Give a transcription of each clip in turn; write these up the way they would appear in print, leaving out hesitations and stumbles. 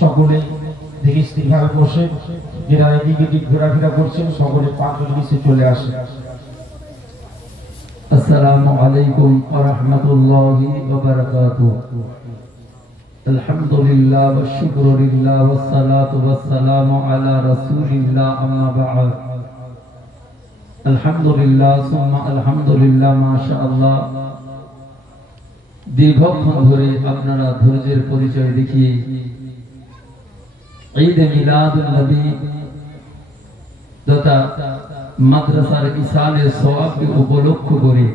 সকলে ধীরে স্থিরভাবে বসে, যারা এদিকে দিক ঘোরাফেরা করছেন সকলে পাঁচজন নিচে চলে আসে। আসসালামু আলাইকুম ওয়া রাহমাতুল্লাহি ওয়া বারাকাতুহু। আলহামদুলিল্লাহ ওয়া শুকরুলিল্লাহ ওয়াস সালাতু ওয়াস সালামু আলা রাসূলিল্লাহ, আম্মা বা'দ। আলহামদুলিল্লাহ সুম্মা আলহামদুলিল্লাহ, মাশাআল্লাহ। দীর্ঘক্ষণ ধরে আপনারা ধৈর্যের পরিচয় দেখিয়ে ঈদ মিলাদুন নবী তথা মাদ্রাসার ইসালে সওয়াবকে উপলক্ষ করে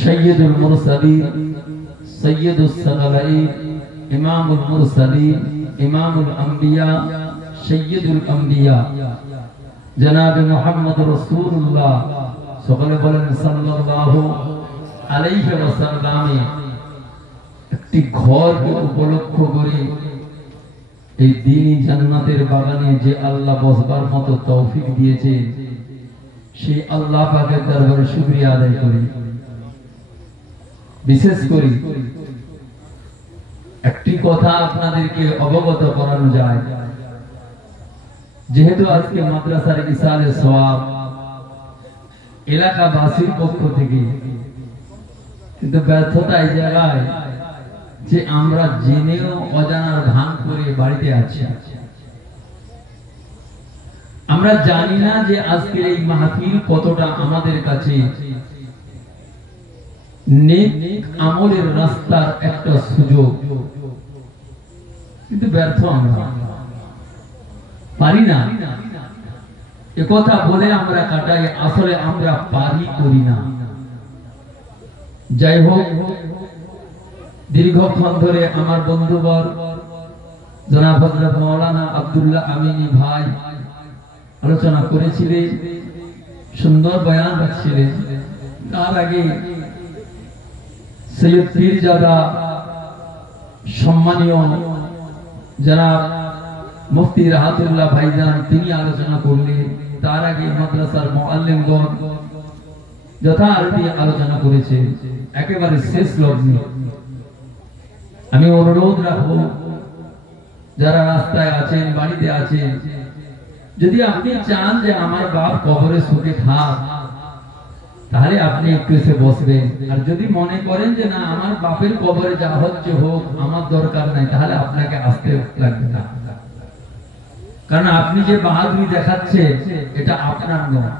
সাইয়্যিদুল মুরসালিন, সাইয়্যিদুস সালালাইন, ইমামুল মুরসালিন, ইমামুল আম্বিয়া, সাইয়্যিদুল আম্বিয়া জনাবে মুহাম্মদ রাসূলুল্লাহ সকলে বলেন সাল্লাল্লাহু আলাইহি ওয়াসাল্লামে একটি ঘরকে উপলক্ষ করে এই দ্বীনি জান্নাতের বাগানে যে আল্লাহ বসবার মতো তৌফিক দিয়েছেন, সেই আল্লাহ পাকের দরবারে শুকরিয়া আদায় করি। বিশেষ করে একটি কথা আপনাদেরকে অবগত করানো যায়, যেহেতু আজকে মাদ্রাসার ইসালে সওয়াব এলাকাবাসীর পক্ষ থেকে, কিন্তু ব্যর্থতা এই জায়গায় যে আমরা জেনেও অজানার ভান করে বাড়িতে আছি। আমরা জানি না যে আজকের এই মাহফিল কতটা আমাদের কাছে নেক আমলের রাস্তার একটা সুযোগ, কিন্তু ব্যর্থ আমরা পারি না। একথা বলে আমরা কাটাই, আসলে আমরা পারি করি না। যাই হোক, দীর্ঘক্ষণ ধরে আমার বন্ধুবর জনাব হযরত মাওলানা আব্দুল্লাহ আমিনী ভাই আলোচনা করেছিলেন, সুন্দর বয়ান রাখছিলেন। তার আগে সৈয়দ পীরজাদা সম্মানীয় জনাব মুফতি রাহাতুল্লাহ ভাইজান তিনি আলোচনা করলেন। তার আগে মাদ্রাসার মুআল্লিমগণ যথারীতি আলোচনা করেছে। একেবারে শেষ লগ্নে আমি অনুরোধ রাখবো, যারা রাস্তায় আছেন, বাড়িতে আছেন, যদি আপনি চান যে আমার বাপ কবরে সুখে থাক, তাহলে আপনি একটু এসে বসবেন। আর যদি মনে করেন যে না, আমার বাপের কবরে যা হচ্ছে হোক, আমার দরকার নাই, তাহলে আপনাকে আসতে লাগবে না। কারণ আপনি যে বাহাদুরি দেখাচ্ছেন এটা আপনার নয়।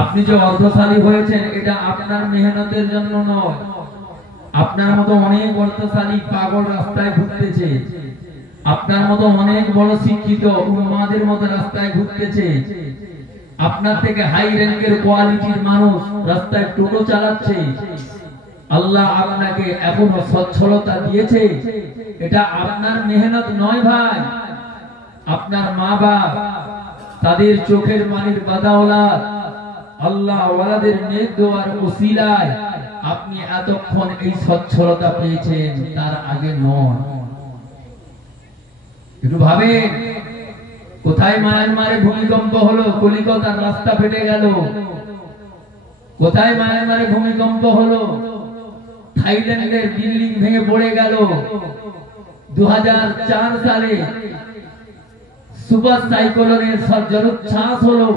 আপনি যে অর্থশালী হয়েছেন এটা আপনার মেহনতের জন্য নয়। আপনার মতো অনেক অর্থশালী পাগল রাস্তায় ঘুরতেছে, আপনার মতো অনেক বড় শিক্ষিত উম্মাদের মতো রাস্তায় ঘুরতেছে, আপনার থেকে হাই র্যাঙ্কের কোয়ালিটির মানুষ রাস্তায় টোটো চালাচ্ছে। আল্লাহ আপনাকে এখনো সচ্ছলতা দিয়েছে, এটা আপনার মেহনত নয় ভাই। আপনার মা বাপ তাদের চোখের পানির বাদাওলাত, আল্লাহ ওয়ালাদের নেক দোয়ার ওসিলায় আপনি এতক্ষণ এই সচ্ছলতা পেয়েছেন, তার আগে নয়। একটু ভাবেন, কোথায় মায়ানমারে ভূমিকম্প হলো, কলিকাতার রাস্তা ফেটে গেল। কোথায় মায়ানমারে ভূমিকম্প হলো, থাইল্যান্ডের বিল্ডিং ভেঙে পড়ে গেল। 2004 সালে সুপার সাইক্লোনের জলোচ্ছ্বাস হলো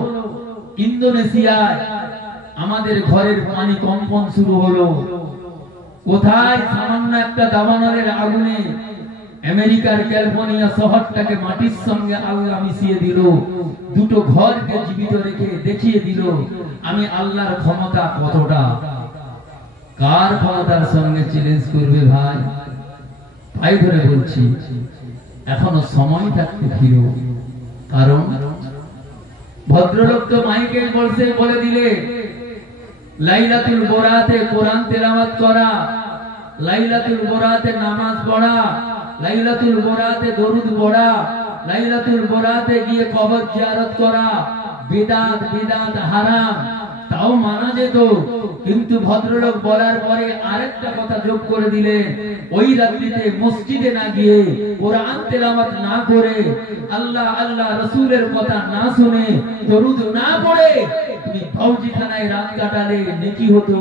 ইন্দোনেশিয়ায়, আমাদের ঘরের পানি কম্পন শুরু হলো। কোথায় সামান্য একটা দাবানলের আগুনে আমেরিকার ক্যালিফোর্নিয়া শহরটাকে মাটির সঙ্গে আল্লাহ মিশিয়ে দিল, দুটো ঘরকে জীবিত রেখে দেখিয়ে দিল আমি আল্লাহর ক্ষমতা কতটা। কার ক্ষমতার সঙ্গে চ্যালেঞ্জ করবে ভাই? ভাই ধরে বলছি, এখনো সময় থাকতে ফিরো। কারণ ভদ্রলোক তো মাইকে বলে দিলে লাইলাতুল বরাতে কোরআন তেলাওয়াত করা, লাইলাতুল বরাতে নামাজ পড়া, লাইলাতুল বরাতে দরুদ পড়া, লাইলাতুল বরাতে গিয়ে কবর জিয়ারত করা বিদআত, বিদআত হারাম। তাও মানা যেত, কিন্তু ভদ্রলোক বলার পরে আরেকটা কথা যোগ করে দিলেন, ওই রাত্রিতে মসজিদে না গিয়ে কোরআন তেলাওয়াত না করে, আল্লাহ আল্লাহ রাসূলের কথা না শুনে, দরুদ না পড়ে তুমি ফৌজিখানায় রাত কাটালে নেকি হতো,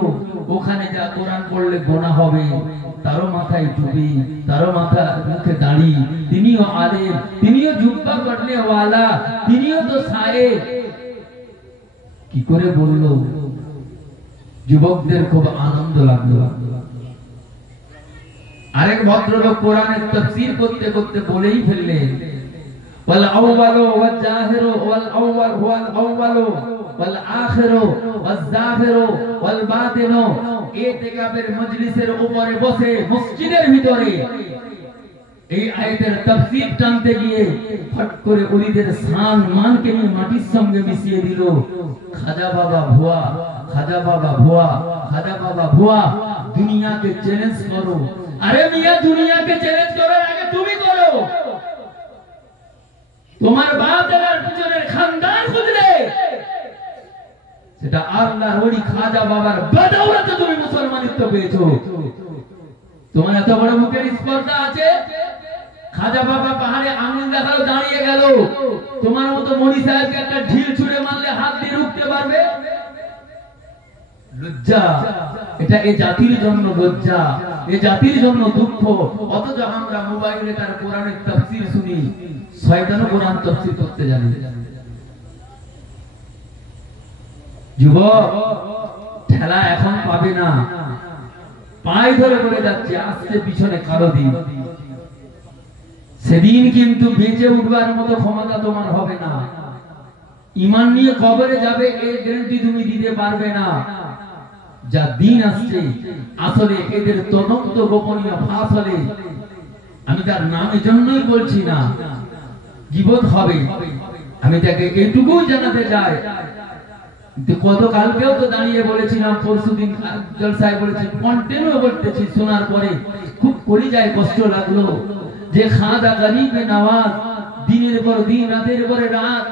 ওখানে যা কোরআন পড়লে গোনাহ হবে। তারও মাথায় টুপি, তারও মুখে দাড়ি, তিনিও আলেম, তিনিও জুব্বা পড়নে ওয়ালা, তিনিও তো সাহেব। কি করে বললো? যুবকদের খুব আনন্দ লাগলো। আরেক ভদ্রলোক কোরআনের তাফসীর করতে করতে বলেই ফেললেন, ওয়াল আউয়ালু ওয়াল জাহিরু ওয়াল আউয়াল ওয়াল আউয়ালু ওয়াল আখিরু ওয়াল যাহিরু ওয়াল বাতিনু। ইতিকাফের মজলিসের উপরে বসে মসজিদের ভিতরে এই আয়াতের তাফসীর টানতে গিয়ে ফট করে ওলিদের শান মানকে নিয়ে মাটির সঙ্গে মিশিয়ে দিল। খাজা বাবা ভুয়া, খাজা বাবা ভুয়া, খাজা বাবা ভুয়া। দুনিয়াকে চ্যালেঞ্জ করো। আরে মিয়া, দুনিয়াকে চ্যালেঞ্জ করার আগে তুমি করো। তোমার বাপ দাদার পিছনের খানদান খুঁজলে সেটা আল্লাহর ওলি খাজা বাবার বদৌলতে তুমি মুসলমানিত্ব পেয়েছো। তোমার এত বড় মুখের স্পর্ধা আছে? খাজা বাবা পাহাড়ে আঙুল দেখালো, দাঁড়িয়ে গেল। তোমার মতো মনি সাহেবকে একটা ঢিল ছুঁড়ে মারলে হাত দিয়ে রুখতে পারবে? লজ্জা। এটা এই জাতির জন্য লজ্জা, এই জাতির জন্য দুঃখ। অথচ আমরা মোবাইলে তার কোরআনের তাফসীর শুনি, শয়তানও কোরআন তাফসীর করতে জানে। যুবক, ঠেলা এখন পাবে না, পায়ে ধরে বলে যাচ্ছে আসছে পিছনে কালো দিন। সেদিন কিন্তু বেঁচে উঠবার মতো ক্ষমতা তোমার হবে না। ঈমান নিয়ে কবরে যাবে এই গ্যারান্টি তুমি দিতে পারবে না। যা দিন আসছে আসলে এদের তদন্ত গোপনীয় ফাঁস হলে, আমি তার নাম এজন্যই বলছি না, গীবত হবে। আমি তাকে এইটুকুই জানাতে চাই, গতকালকেও তো দাঁড়িয়ে বলেছিলাম, পরশুদিন জলসায় বলেছি, কন্টিনিউ বলতেছি। শোনার পরে খুব কলিজায় কষ্ট লাগলো যে খাজা গরিবে নওয়াজ দিনের পর দিন, রাতের পরে রাত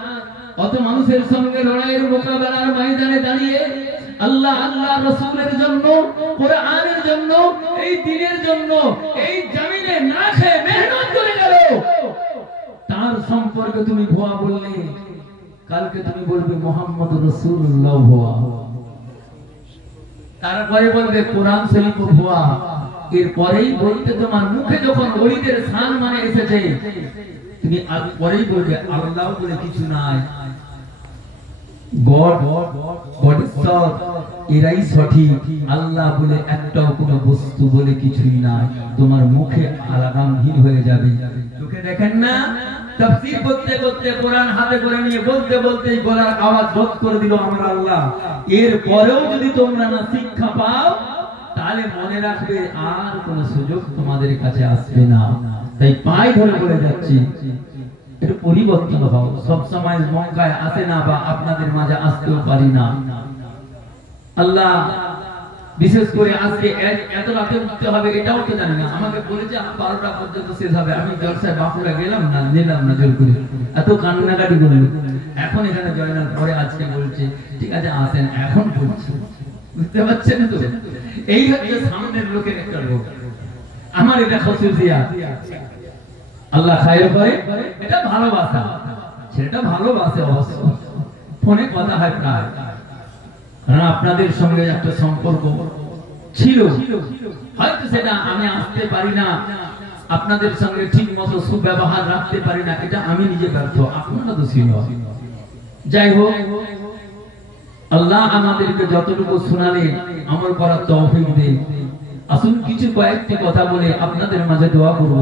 কত মানুষের সঙ্গে লড়াইয়ের মোকাবেলার ময়দানে দাঁড়িয়ে আল্লাহ আল্লাহ রাসূলের জন্য, কোরআনের জন্য, এই দ্বীনের জন্য এই জমিনে না খেয়ে মেহনত করে গেল। তার সম্পর্কে তুমি ভুয়া বললে, কালকে তুমি বলবে মুহাম্মদ রাসূলুল্লাহ ভুয়া, তারপরে বলবে কোরআন শরীফ ভুয়া। এরপরেই বলতে তোমার মুখে যখন ওলিদের শান মানে এসেছে, তুমি পরেই বলবে আল্লাহ বলে কিছু নাই, গড গড এরাই সঠিক, আল্লাহ বলে একটাও কোনো বস্তু বলে কিছুই নাই। তোমার মুখে আলাগামহীন হয়ে যাবে। চোখে দেখেন না, তাফসীর করতে করতে কোরআন হাতে করে নিয়ে বলতে বলতে গলার আওয়াজ রোধ করে দিল আমার আল্লাহ। এর পরেও যদি তোমরা না শিক্ষা পাও, তাহলে মনে রাখবে আর কোন সুযোগ তোমাদের কাছে আসবে না। তাই পায়ে ধরে বলে যাচ্ছি, একটু পরিবর্তন হও। সব সময় মক্কায় আসে না, বা আপনাদের মাঝে আসতেও পারি না। আল্লাহ বিশেষ করে আজকে এত রাতে উঠতে হবে এটাও তো জানি না। আমাকে বলেছে 12টা পর্যন্ত শেষ হবে। আমি জলসায় বাঁকুড়া গেলাম না, নিলাম না জোর করে, এত কান্নাকাটি করলো। এখন এখানে জয়নাল পরে আজকে বলছে ঠিক আছে আসেন, এখন বলছি। বুঝতে পারছেন তো? এই হচ্ছে সামনের লোকের একটা রোগ। আমার এটা খুশুসিয়াত, আল্লাহ খায়ের করে। এটা ভালোবাসা, ছেলেটা ভালোবাসে অবশ্য, ফোনে কথা হয় প্রায়। কারণ আপনাদের সঙ্গে একটা সম্পর্ক ছিল, হয়তো সেটা আমি আসতে পারি না, আপনাদের সঙ্গে ঠিক মতো সুব্যবহার রাখতে পারি না, এটা আমি নিজে ব্যর্থ, আপনারা দোষী নয়। যাই হোক, আল্লাহ আমাদেরকে যতটুকু শোনালে আমল করার তৌফিক দেন। আসুন কিছু কয়েকটি কথা বলে আপনাদের মাঝে দোয়া করব।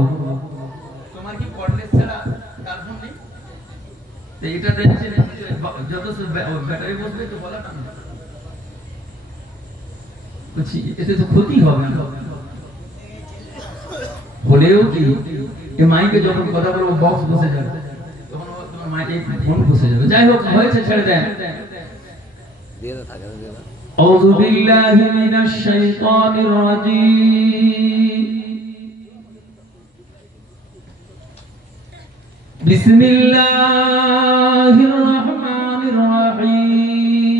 তোমার কি কর্ডলেস ছাড়া কার্বন নেই? এটা দেখছেন যত ব্যাটারি বসবে তো বলা না, বলছি এতে তো ক্ষতি হবে না। হলেও কি এই মাইকে যখন কথা বলবো বক্স বসে যাবে, তখন তোমার মাইকে ফোন বসে যাবে। যাই হোক, হয়েছে, ছেড়ে দেন। أعوذ بالله من الشيطان الرجيم بسم الله الرحمن الرحيم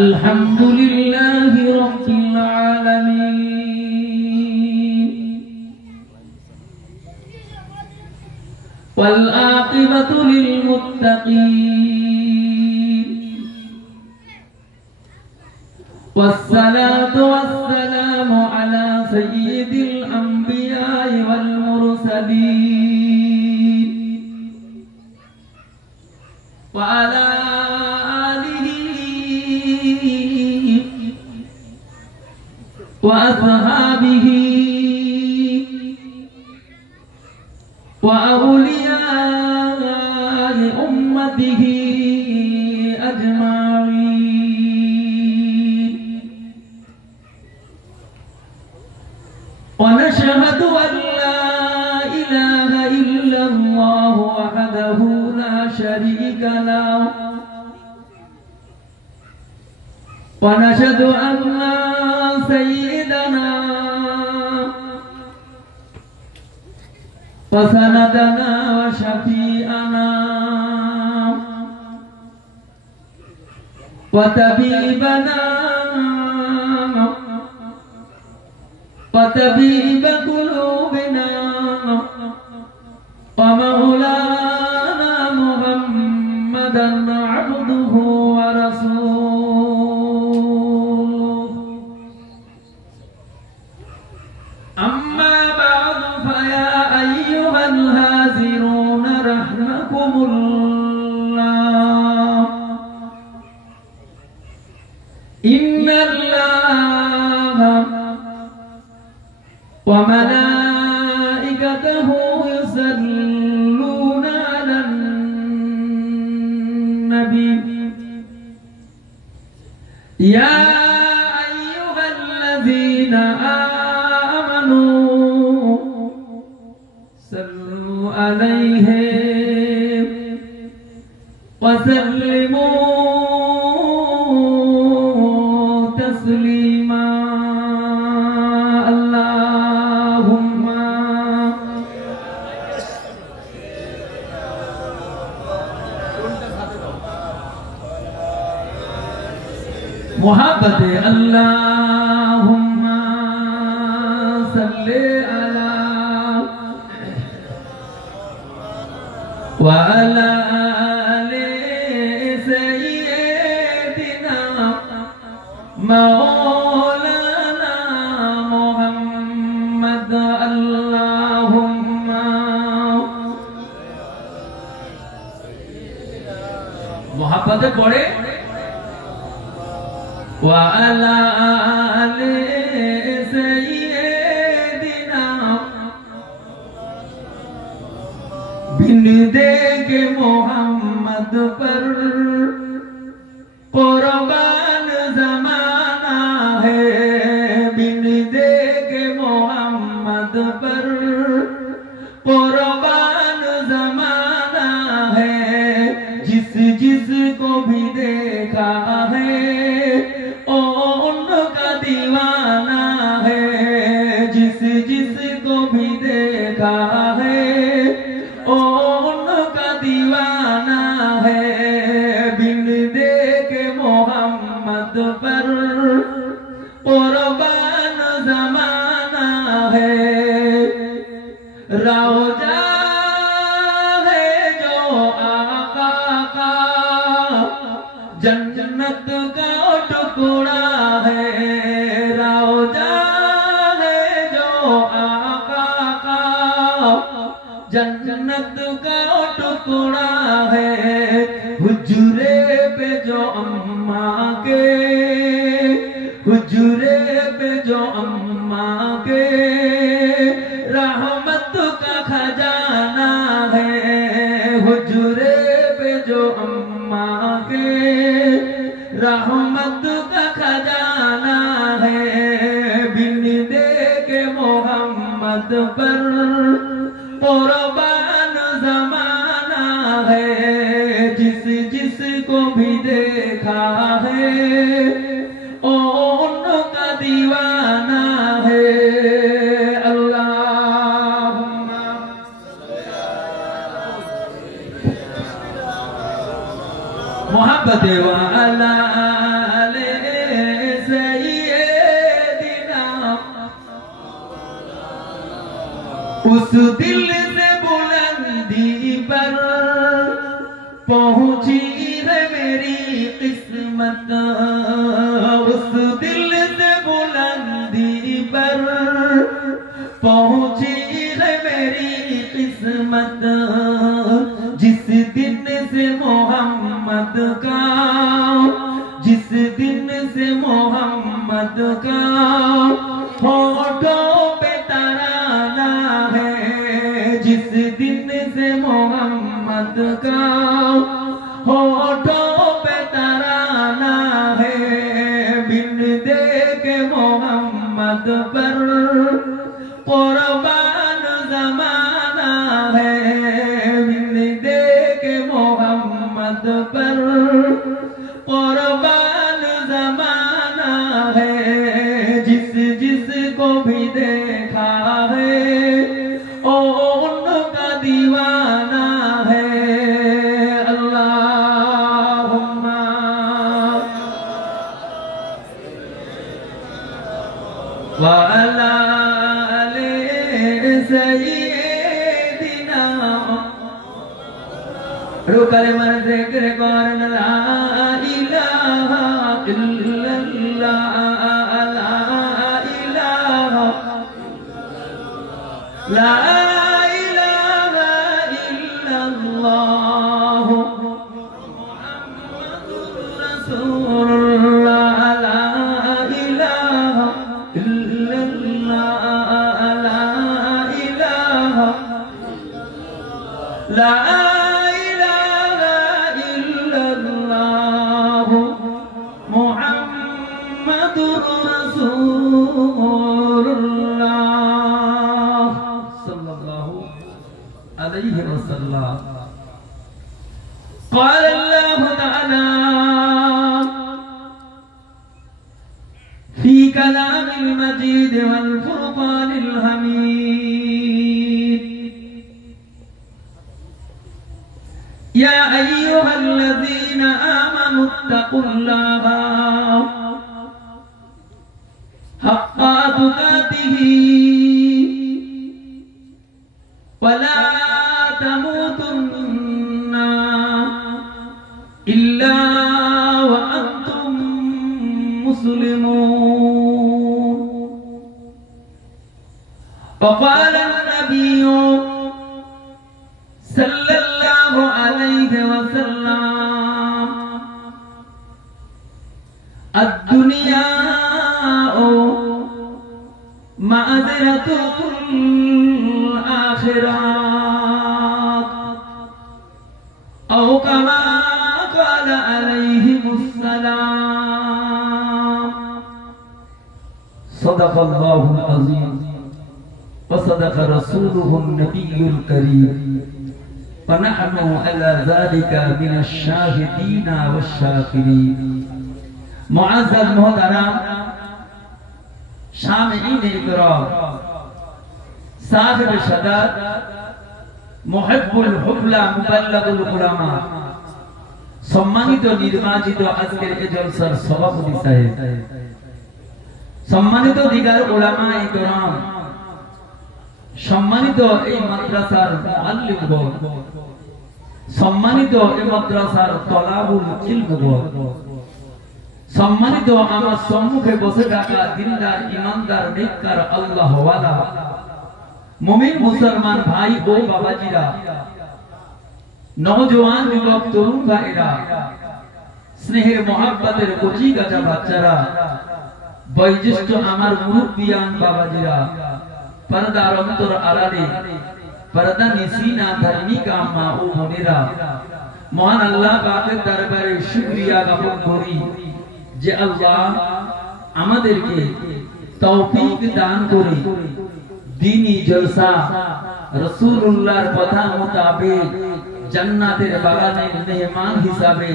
الحمد لله رب العالمين والعاقبة للمتقين والصلاة والسلام على سيد الأنبياء والمرسلين وعلى آله وأصحابه وأولياء أمته أجمعين ونشهد أن لا إله إلا الله وحده لا شريك له ونشهد أن سيدنا وسندنا وشفيعنا وطبيبنا وطبيب قلوبنا ومولانا محمدا عبده ورسوله أما بعد فيا أيها الهازرون رحمكم الله إن الله وملائكته يصلون على النبي يا أيها الذين آمنوا صلوا عليه وسلموا تسليما اللهم محبت اللهم صل على وعلى آل سيدنا مولانا محمد اللهم محبت পড়ে وعلى آل سيدنا बिन देखे मोहम्मद पर कुर्बान जमाना है बिन देखे मोहम्मद पर कुर्बान जमाना है जिस जिस को भी देखा है ओ उनका दीवाना है जिस जिस को भी देखा है ओ उनका दीवाना है बिन देखे मोहम्मद पर कुर्बान जमाना है रोजा है जो आका का जन्नत का टुकड़ा है रोजा है जो आका का जन्नत का टुकड़ा है हुजूरे पे जो अम्मा के हुजूरे पे जो अम्मा के रहमत का खजाना है हुजूरे पे जो अम्मा के रहमत का खजाना है बिन देखे मोहम्मद पर कुर्बान जमाना है जिस जिस को भी देखा है ओ उनका दीवाना है अल्लाहुम्मा मोहब्बत वाला उस दिल से बुलंदी पहुंची है मेरी किस्मत उस दिल से बुलंदी पर, पहुंची है मेरी किस्मत जिस दिन से मोहम्मद का, जिस दिन से मोहम्मद का होठों पे तराना है, जिस दिन से मोहम्मद का होठों पे तराना है, बिन देखे मोहम्मद पर कुर्बान ज़माना है, बिन देखे मोहम्मद पर कुर्बान ज़माना है, जिस जिस को भी देखा है ओ उनका दीवाना है। अल्लाहुम्मा व अला आले सय्यिदिना रुकले मन जिक्र करन ला इलाहा इल्लल्लाह, ला इलाहा ला इलाहा इल्लल्लाह मुहम्मदुर रसूलुल्लाह, ला इलाहा इल्लल्लाह, ला इलाहा ला इलाहा इल्लल्लाह मुहम्मदुर रसूलुल्लाह सल्लल्लाहु अलैहि वसल्लम। قال الله تعالى في كلام المجيد والفرقان الحميد يا أيها الذين آمنوا اتقوا الله حق تقاته ولا تموتن إلا وأنتم مسلمون. وقال النبي صلى الله عليه وسلم الدنيا معذرة الآخرة أو كما قال عليهم السلام. صدق الله العظيم وصدق رسوله النبي الكريم ونحن على ذلك من الشاهدين والشاكرين. معزز محترم सामईन इकराम साहिब सदात मुहिब्बुल हुबला मुबल्लिगुल उलामा सम्मानित निर्वाचित আজকের এই জলসার সভাপতি সাহেব, সম্মানিত দিগার উলামা ইকরাম, সম্মানিত এই মাদ্রাসার মুআল্লিমগণ, সম্মানিত এই মাদ্রাসার তলাবুল ইলমগণ, সম্মানিত আমার সম্মুখে বসে থাকা দিনদার ইমানদার নেককার আল্লাহ ওয়ালা মুমিন মুসলমান ভাই ও বাবাজিরা, নওজোয়ান যুবক তরুণ ভাইরা, স্নেহের মহব্বতের কচি কাঁচা বাচ্চারা, বয়োজ্যেষ্ঠ আমার মুরব্বিয়ান বাবাজিরা, পর্দার অন্তর আড়ালে পর্দা নিসিনা ধার্মিক মা ও বোনেরা, মহান আল্লাহ পাকের দরবারে শুকরিয়া জ্ঞাপন করি যে আল্লাহ আমাদেরকে তৌফিক দান করে দ্বীনি জলসা রাসূলুল্লাহর কথা মোতাবেক জান্নাতের বাগানের মেহমান হিসাবে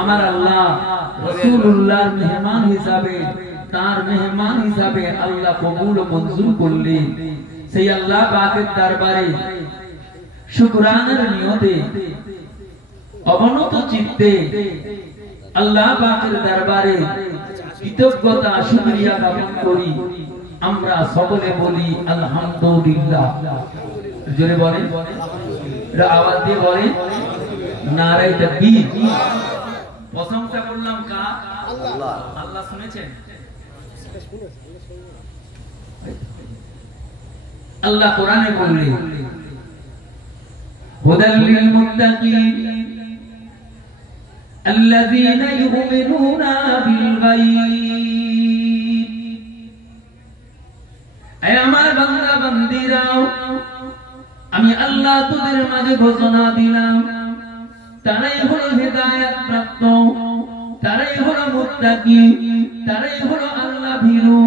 আমার আল্লাহ রাসূলুল্লাহর মেহমান হিসাবে তার মেহমান হিসাবে আল্লাহ কবুল ও মঞ্জুর করলেন। সেই আল্লাহ পাকের দরবারে শুকরানার নিয়তে অবনত চিত্তে আল্লাহ পাকের দরবারে কৃতজ্ঞতা শুকরিয়া জ্ঞাপন করি। আমরা সকলে বলি আলহামদুলিল্লাহ। জোরে বলেন, আওয়াজ দিয়ে বলেন নারায়ে তাকবীর। প্রশংসা করলাম কার? আল্লাহ। আল্লাহ শুনেছেন? আল্লাহ কোরআনে বললেন হুদাল লিল মুত্তাকিন আল্লাযীনা ইউমিনুনা বিল গায়ব। হে আমার বান্দা বান্দীরা, আমি আল্লাহ তোদের মাঝে ঘোষণা দিলাম, তারাই হলো হেদায়েত প্রাপ্ত, তারাই হলো মুত্তাকি, তারাই হলো আল্লাহ ভীরু।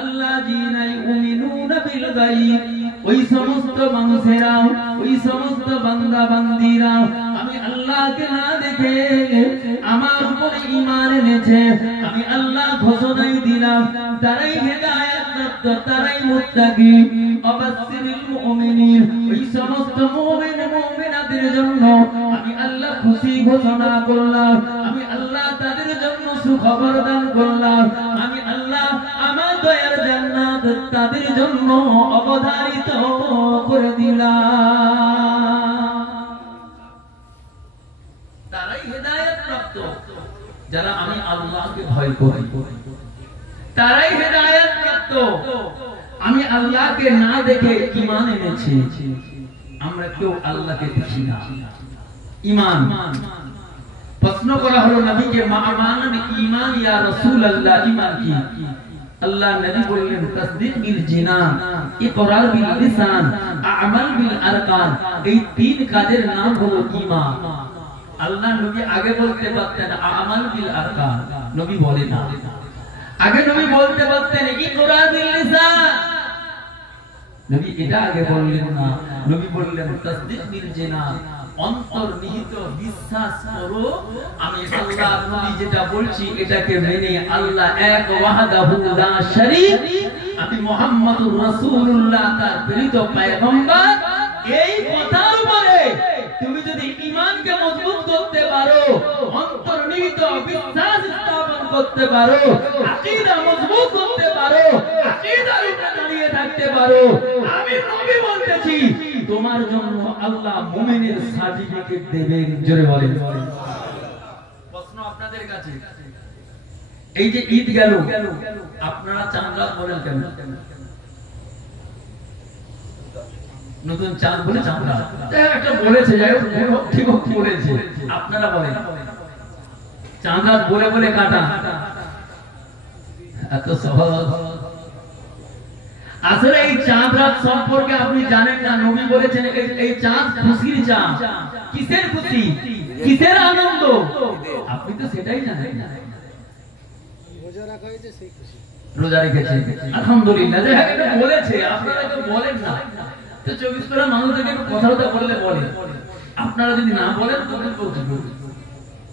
আল্লাযীনা ইউমিনুনা বিল গায়ব, ওই সমস্ত মানুষেরা, ওই সমস্ত বান্দা বান্দীরা আমি আল্লাহকে না দেখে আমার উপরে ঈমান এনেছে, আমি আল্লাহ ঘোষণাই দিলাম তারাই হেদায়েত প্রাপ্ত, তারাই মুত্তাকি। অবাশশিরিল মুমিনিন, ওই সমস্ত মুমিন মুমিনাদের জন্য আমি আল্লাহ খুশি ঘোষণা করলাম, আমি আল্লাহ তাদের জন্য সুখবর দান করলাম, আমি আল্লাহ আমার দয়ার জান্নাত তাদের জন্য অবধারিত করে দিলাম। তারাই হেদায়েত প্রাপ্ত যারা আমি আল্লাহকে ভয় করি, তারাই হেদায়েত প্রাপ্ত আমি আল্লাহকে না দেখে ঈমান এনেছি। আমরা কেউ আল্লাহকে দেখি না। ঈমান প্রশ্ন করা হলো নবীকে, মা আমানান ঈমান ইয়া রাসূলুল্লাহ, ঈমান কি? আল্লাহ নবী বললেন তাসদীক বিল জিনান, ইকরার বিল লিসান, আমাল বিল আরকান। এই তিন কাজের নাম হলো ঈমান। আল্লাহ নবী আগে বলতে পারতেন আমাল বিল আরকান, নবী বলেন না। আগে নবী বলতে পারতেন ইকরার বিল লিসান, নবী এটা আগে বললেন না। নবী বললেন তাসদীক বিল জিনান, অন্তর্নিহিত বিশ্বাস করো আমি আল্লাহ, নবী যেটা বলছি এটাকে মেনে আল্লাহ এক ওয়াহদাহু লা শারীক, আমি মুহাম্মাদুর রাসূলুল্লাহ তার প্রেরিত পয়গম্বর। এই কথার উপরে তুমি যদি ঈমানকে মজবুত করতে পারো, অন্তর্নিহিত বিশ্বাস স্থাপন করতে পারো, আকীদা মজবুত করতে পারো, আকীদার উপরে দাঁড়িয়ে থাকতে পারো, আমি নবী বলতেছি তোমার জন্য আল্লাহ মুমিনের সার্টিফিকেট দেবেন। জোরে বলেন। প্রশ্ন আপনাদের কাছে, এই যে ঈদ গেল, আপনারা চাঁদ রাত বলেন কেন? নতুন চাঁদ বলে চাঁদ রাত একটা বলেছে, যাই হোক ঠিক বলেছে, আপনারা বলেন চাঁদ রাত বলে বলে কাটা এত সহজ। আসলে এই চাঁদ রাত সম্পর্কে আপনি জানেন না। নবী বলেছেন এই চাঁদ খুশির চাঁদ। কিসের খুশি, কিসের আনন্দ? আপনি তো সেটাই জানেন না। রোজা রাখা হয়েছে সেই খুশি, রোজা রেখেছে আলহামদুলিল্লাহ। যে হ্যাঁ এটা বলেছে, আপনারা তো বলেন না। তো 24 পারা মানুষদেরকে কথা বললে বলে, আপনারা যদি না বলেন তখন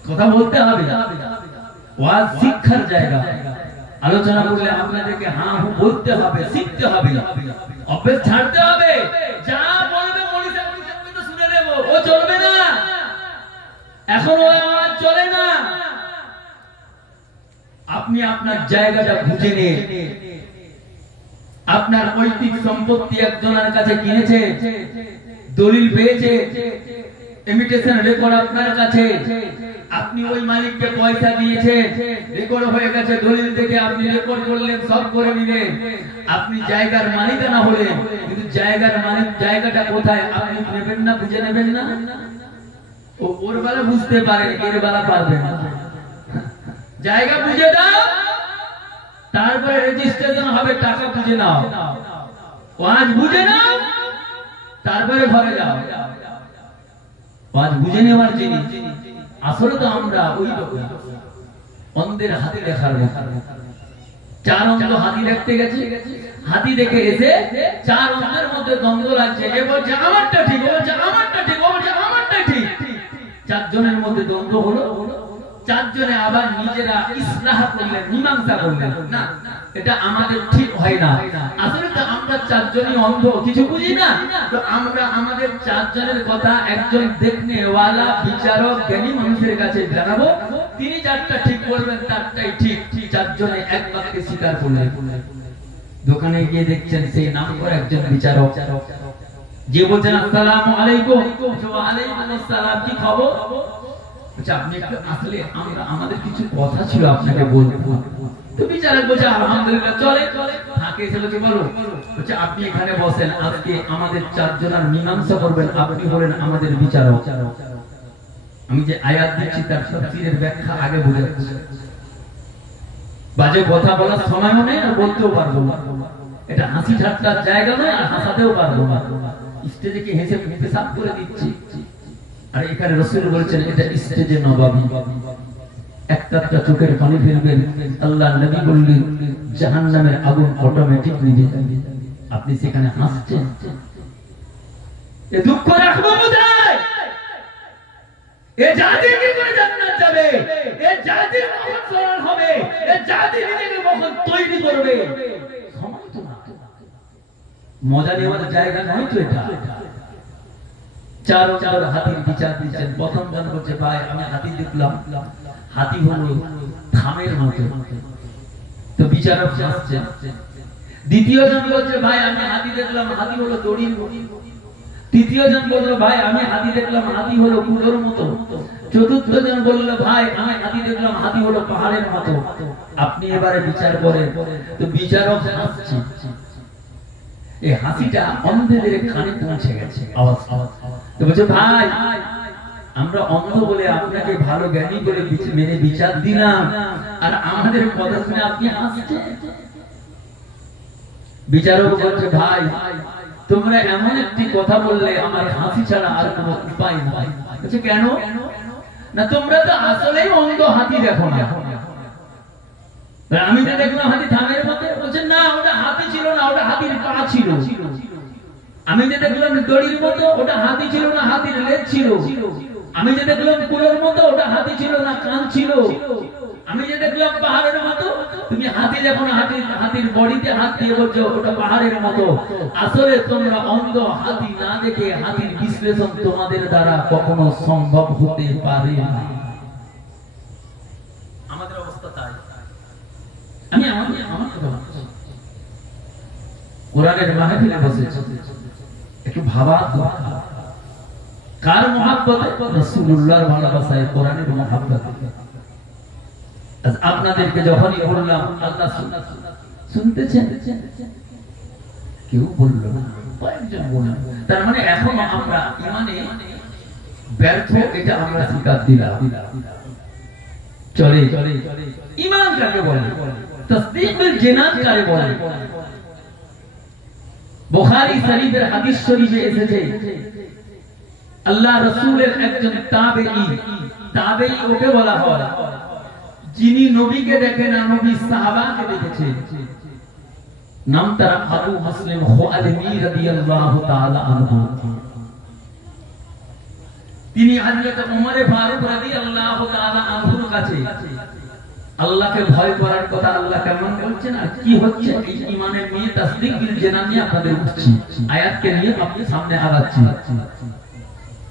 কথা বলতে হবে। ওয়াজ শিক্ষার জায়গা, আলোচনা করলে আপনাদেরকে হ্যাঁ হু বলতে হবে, শিখতে হবে, অভ্যাস ছাড়তে হবে। যা বলবে মনীষা আমি তো শুনে নেব, ও চলবে না, এখন ও আওয়াজ চলে না। আপনি আপনার জায়গাটা বুঝে নিন। আপনার ঐতিক সম্পত্তি একজনের কাছে কিনেছে, দলিল পেয়েছে, ইমিটেশন রেকর্ড আপনার কাছে, আপনি ওই মালিককে পয়সা দিয়েছেন, রেকর্ড হয়ে গেছে, দলিল দেখে আপনি রেকর্ড করলেন, সব করে নিলেন। আপনি জায়গার মালিকানা হলেন, কিন্তু জায়গার মালিক জায়গাটা কোথায় আপনি নেবেন না, বুঝে নেবেন না। ওর বেলা বুঝতে পারেন, এর বেলা পারবেন না। জায়গা বুঝে দাও, তারপরে রেজিস্ট্রেশন হবে, টাকা বুঝে নাও, ওয়াজ বুঝে নাও, তারপরে ঘরে যাও। ওয়াজ বুঝে নেওয়ার জিনিস। আসলে তো আমরা ওই অন্ধের হাতি দেখার মতো। চার অন্ধ হাতি দেখতে গেছে, হাতি দেখে এসে চার অন্ধের মধ্যে দ্বন্দ্ব লাগছে। এ বলছে আমারটা ঠিক, ও বলছে আমারটা ঠিক, ও বলছে আমারটা ঠিক। চারজনের মধ্যে দ্বন্দ্ব হলো, চারজনে আবার নিজেরা ইসলাহ করলেন, মীমাংসা করলেন, না এটা আমাদের ঠিক হয় না। আসলে তো আমরা চারজনই অন্ধ, কিছু বুঝি না। তো আমরা আমাদের চারজনের কথা একজন দেখনেওয়ালা বিচারক জ্ঞানী মানুষের কাছে জানাবো, তিনি চারটা ঠিক বলবেন, চারটাই ঠিক। চারজনে এক বাক্যে স্বীকার করলেন। দোকানে গিয়ে দেখছেন সেই নাম করে একজন বিচারক, যে বলছেন আসসালামু আলাইকুম, ওয়া আলাইকুম আসসালাম, কি খবর? আচ্ছা আপনি একটু আসলে আমাদের কিছু কথা ছিল আপনাকে বলবো। তো বিচারক বলছে আলহামদুলিল্লাহ, চলে থাকে এসে লোকে বলো, বলছে আপনি এখানে বসেন, আজকে আমাদের চারজনের মীমাংসা করবেন, আপনি বলেন আমাদের বিচারক। আমি যে আয়াত দিচ্ছি তার তাফসীরের ব্যাখ্যা আগে বুঝাচ্ছি, বাজে কথা বলার সময়ও নেই আর বলতেও পারবো না, এটা হাসি ঠাট্টার জায়গা নয় আর হাসাতেও পারবো না, স্টেজে কি হেসে পেশাব করে দিচ্ছি। আর এখানে রাসূল বলেছেন এটা স্টেজে নবাবী, একটা চোখের পানি ফেলবেন, আল্লাহ নবী বললেন জাহান্নামের আগুন অটোমেটিক নিভে যাবে, আপনি সেখানে হাসছেন, এ দুঃখ রাখবো কোথায়? এ জাতি কি করে জান্নাত যাবে? এ জাতি কখন সরল হবে? এ জাতি নিজেকে কখন তৈরি করবে? সময় তো না, মজা নেওয়ার জায়গা নয় তো এটা। চার হাতির বিচার দিচ্ছেন। প্রথম জন বলছে ভাই আমি হাতি দেখলাম, হাতি হলো থামের মতো, তো বিচারক আসছেন। দ্বিতীয় জন বলছে ভাই আমি হাতি দেখলাম, হাতি হলো দড়ির মতো। তৃতীয় জন বললো ভাই আমি হাতি দেখলাম, হাতি হলো কুলোর মতো। চতুর্থ জন বললো ভাই আমি হাতি দেখলাম, হাতি হলো পাহাড়ের মতো। আপনি এবারে বিচার করেন। তো বিচারক হাসছে, এই হাসিটা অন্ধদের কানে পৌঁছে গেছে, আওয়াজ। তো বলছে ভাই আমরা অন্ধ বলে আপনাকে ভালো জ্ঞানী বলে মেনে বিচার দিলাম, আর আমাদের কথা শুনে আপনি হাসছেন। বিচারক বলছে ভাই তোমরা এমন একটি কথা বললে আমার হাসি ছাড়া আর কোনো উপায় নাই। বলছে কেন? না তোমরা তো আসলেই অন্ধ, হাতি দেখো না। আমি তো দেখলাম হাতি থামের মতো। বলছে না ওটা হাতি ছিল না, ওটা হাতির পা ছিল। আমি যে দেখলাম দড়ির মতো, ওটা হাতি ছিল না, হাতির লেজ ছিল। আমি যে দেখলাম কুলোর মতো, ওটা হাতি ছিল না, কান ছিল। আমি যে দেখলাম পাহাড়ের মতো, তুমি হাতি দেখো না, হাতির বডিতে হাত দিয়ে বলছো ওটা পাহাড়ের মতো। আসলে তোমরা অন্ধ, হাতি না দেখে হাতির বিশ্লেষণ তোমাদের দ্বারা কখনো সম্ভব হতে পারে না। আমাদের অবস্থা তাই। আমি আমার কথা বলছি, কোরআনের মাহফিলে বসেছি, একটু ভাবা কার মহব্বতে? রাসূলুল্লাহর ভালোবাসায়, কোরআনের মহব্বতে। আপনাদেরকে যখনই বললাম আল্লাহ শুনতেছেন, কেউ বলল না, কয়েকজন বলল। তার মানে এখন আমরা ইমানে ব্যর্থ, এটা আমরা স্বীকার দিলাম। চলে ইমান কাকে বলে? তাসদীকুল জিনান কাকে বলে? বুখারী শরীফের হাদিস শরীফে এসেছে আল্লাহ রাসূলের একজন তাবেঈ ওকে বলা হয় যিনি নবীকে দেখে না, নবী সাহাবাকে দেখেছে। নাম তার আবু মুসলিম খুআলিমি রাদিয়াল্লাহু তাআলা আনহু। তিনি হযরত ওমর ফারুক রাদিয়াল্লাহু তাআলা আনহুর কাছে আল্লাহকে ভয় করার কথা আল্লাহ কেমন বলছেন আর কি হচ্ছে এই ঈমানের নিয়ে, তাসদীক বিল জিনান নিয়ে আপনাদের উঠছি, আয়াতকে নিয়ে আপনাদের সামনে আগাচ্ছি।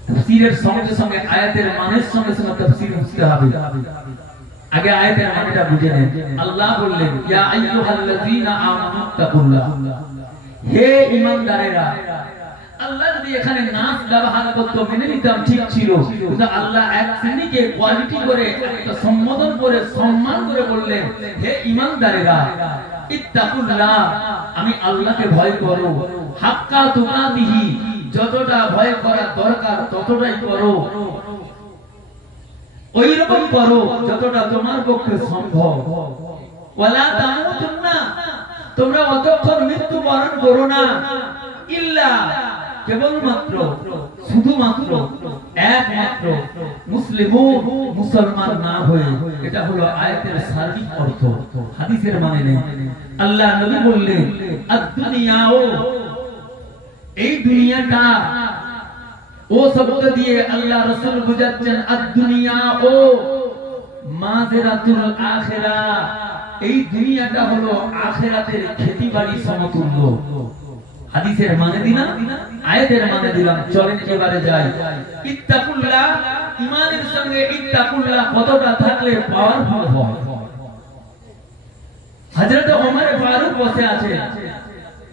তাফসীরের সঙ্গে সঙ্গে আয়াতের মানের সঙ্গে সঙ্গে তাফসীর বুঝতে হবে। আগে আয়াতের মানেটা বুঝে নেন। আল্লাহ বললেন ইয়া আইয়ুহাল্লাযীনা আমানু তাকুল্লাহ, হে ঈমানদারেরা। আল্লাহ যদি এখানে নাস ব্যবহার করতে মেনে নিতাম ঠিক ছিল, কিন্তু আল্লাহ এক শ্রেণীকে কোয়ালিটি করে একটা সম্বোধন করে সম্মান করে বললেন হে ঈমানদারেরা ইত্তাকুল্লাহ, আমি আল্লাহকে ভয় করো, হাক্কা তুকাতিহি, যতটা ভয় করা দরকার ততটাই করো, ওই রকম করো যতটা তোমার পক্ষে সম্ভব। ওয়ালা তামুতুন্না, তোমরা অতক্ষণ মৃত্যু বরণ করো না, ইল্লা, কেবলমাত্র, শুধুমাত্র, একমাত্র, মুসলিমুন, মুসলমান না হয়ে। এটা হলো আয়াতের সার্বিক অর্থ, হাদিসের মানে নেই। আল্লাহ নবী বললেন আদ-দুনিয়াও, এই দুনিয়াটা, ও শব্দ দিয়ে আল্লাহ রাসূল বুঝাচ্ছেন আদ-দুনিয়াও মাযরাতুল আখিরাহ, এই দুনিয়াটা হলো আখিরাতের খেতিবাড়ি সমতুল্য। হাদিসের মানে দিলাম, আয়াতের মানে দিলাম। চলেন এবারে যাই। ইত্তাকুল্লাহ, ঈমানের সঙ্গে ইত্তাকুল্লাহ কতটা থাকলে পাওয়ারফুল হয়। হযরত ওমর ফারুক বসে আছে,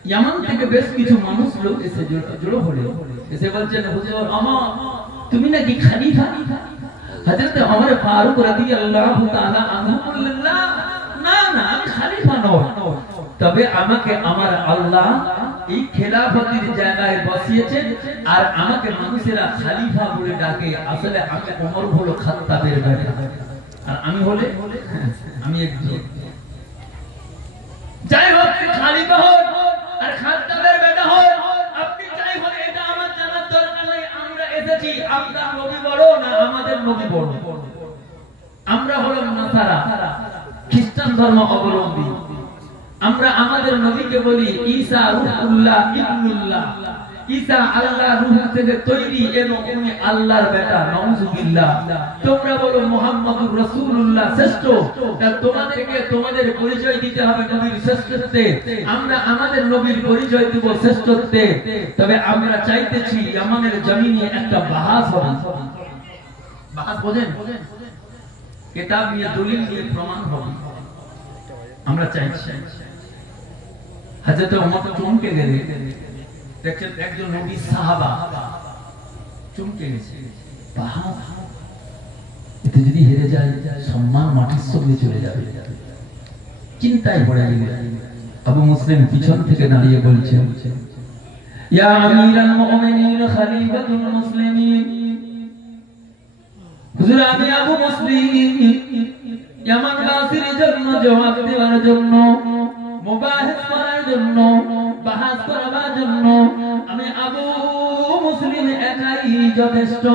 ইয়ামান থেকে বেশ কিছু মানুষ লোক এসে জড়ো হলো, এসে বলছেন হুজুর আমার তুমি নাকি খলিফা? হযরত ওমর ফারুক রাদিয়াল্লাহু তাআলা আনহু বললেন না না আমি খলিফা নই, তবে আমাকে আমার আল্লাহ এই খেলাফতের জায়গায় বসিয়েছেন আর আমাকে মানুষেরা খলিফা বলে ডাকে। আসলে আমি ওমর হলো খাত্তাবের বেটা আর আমি হলে আমি একজন, যাই হোক খলিফা হোক আর খাত্তাবের বেটা হোক, আপনি যাই হোক এটা আমার জানার দরকার নেই। আমরা এসেছি আপনার নবী বড় না আমাদের নবী বড়? আমরা হলাম নাসারা, খ্রিস্টান ধর্ম অবলম্বী। আমরা আমাদের নবীকে বলি ঈসা রূহুল্লাহ ইবনুল্লাহ, ঈসা আল্লাহর রূহ থেকে তৈরি এবং উনি আল্লাহর বেটা, নাউযুবিল্লাহ। তোমরা বলো মুহাম্মদুর রাসূলুল্লাহ শ্রেষ্ঠ, তা তোমাদেরকে তোমাদের পরিচয় দিতে হবে নবীর শ্রেষ্ঠত্বে, আমরা আমাদের নবীর পরিচয় দেব শ্রেষ্ঠত্বে। তবে আমরা চাইতেছি ইয়ামানের জমিনে একটা বাহাস হবে। বাহাস বোঝেন? কিতাব নিয়ে দলিল নিয়ে প্রমাণ হবে আমরা চাইছি। হযরত ওমর চমকে গেলেন, দেখছেন একজন নবী সাহাবা চমকে গেছে, বাহাস এতে যদি হেরে যায় সম্মান মাটির সঙ্গে চলে যাবে, চিন্তায় পড়ে গেলেন। আবু মুসলিম পিছন থেকে দাঁড়িয়ে বলছেন ইয়া আমিরাল মুমিনিন খলিফাতুল মুসলিমিন, হুজুর আমি আবু মুসলিম ইয়ামানবাসীর জন্য জবাব দেওয়ার জন্য, মুবাহিস করার জন্য, বাহাস করার জন্য আমি আবু মুসলিম একাই যথেষ্ট।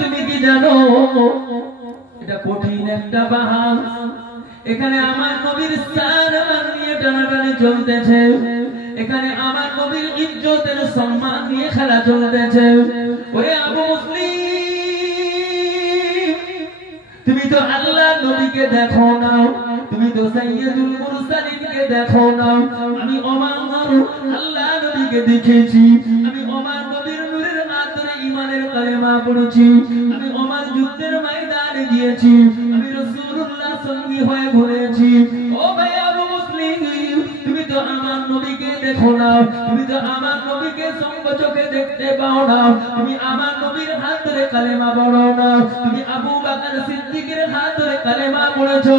তুমি কি জানো এটা কঠিন একটা বাহাস, এখানে আমার নবীর শান নিয়ে টানাটানি চলতেছে, এখানে আমার নবীর ইজ্জতের সম্মান নিয়ে খেলা চলতেছে। ওরে আবু মুসলিম, তুমি তো আল্লাহর নবীকে দেখো না, তুমি তো সাইয়্যিদুল মুরসালিনকে দেখো না। আমি ওমর আল্লাহর নবীকে দেখেছি, আমি ওমর নবীর নূরের আতরে ঈমানের কালেমা পড়েছি, আমি ওমর যুদ্ধের ময়দানে গিয়েছি, আমি রাসূলুল্লাহ সঙ্গী হয়ে ঘুরেছি। ও ভাই আবু মুসলিম, তুমি তো আমার নবীকে দেখো না, তুমি তো আমার নবীকে সঙ্গ চোখে দেখতে পাও না, তুমি আমার নবীর হাত ধরে কালেমা পড়ো না, তুমি আবু বকর সিদ্দিকের হাত ধরে কালেমা পড়েছো,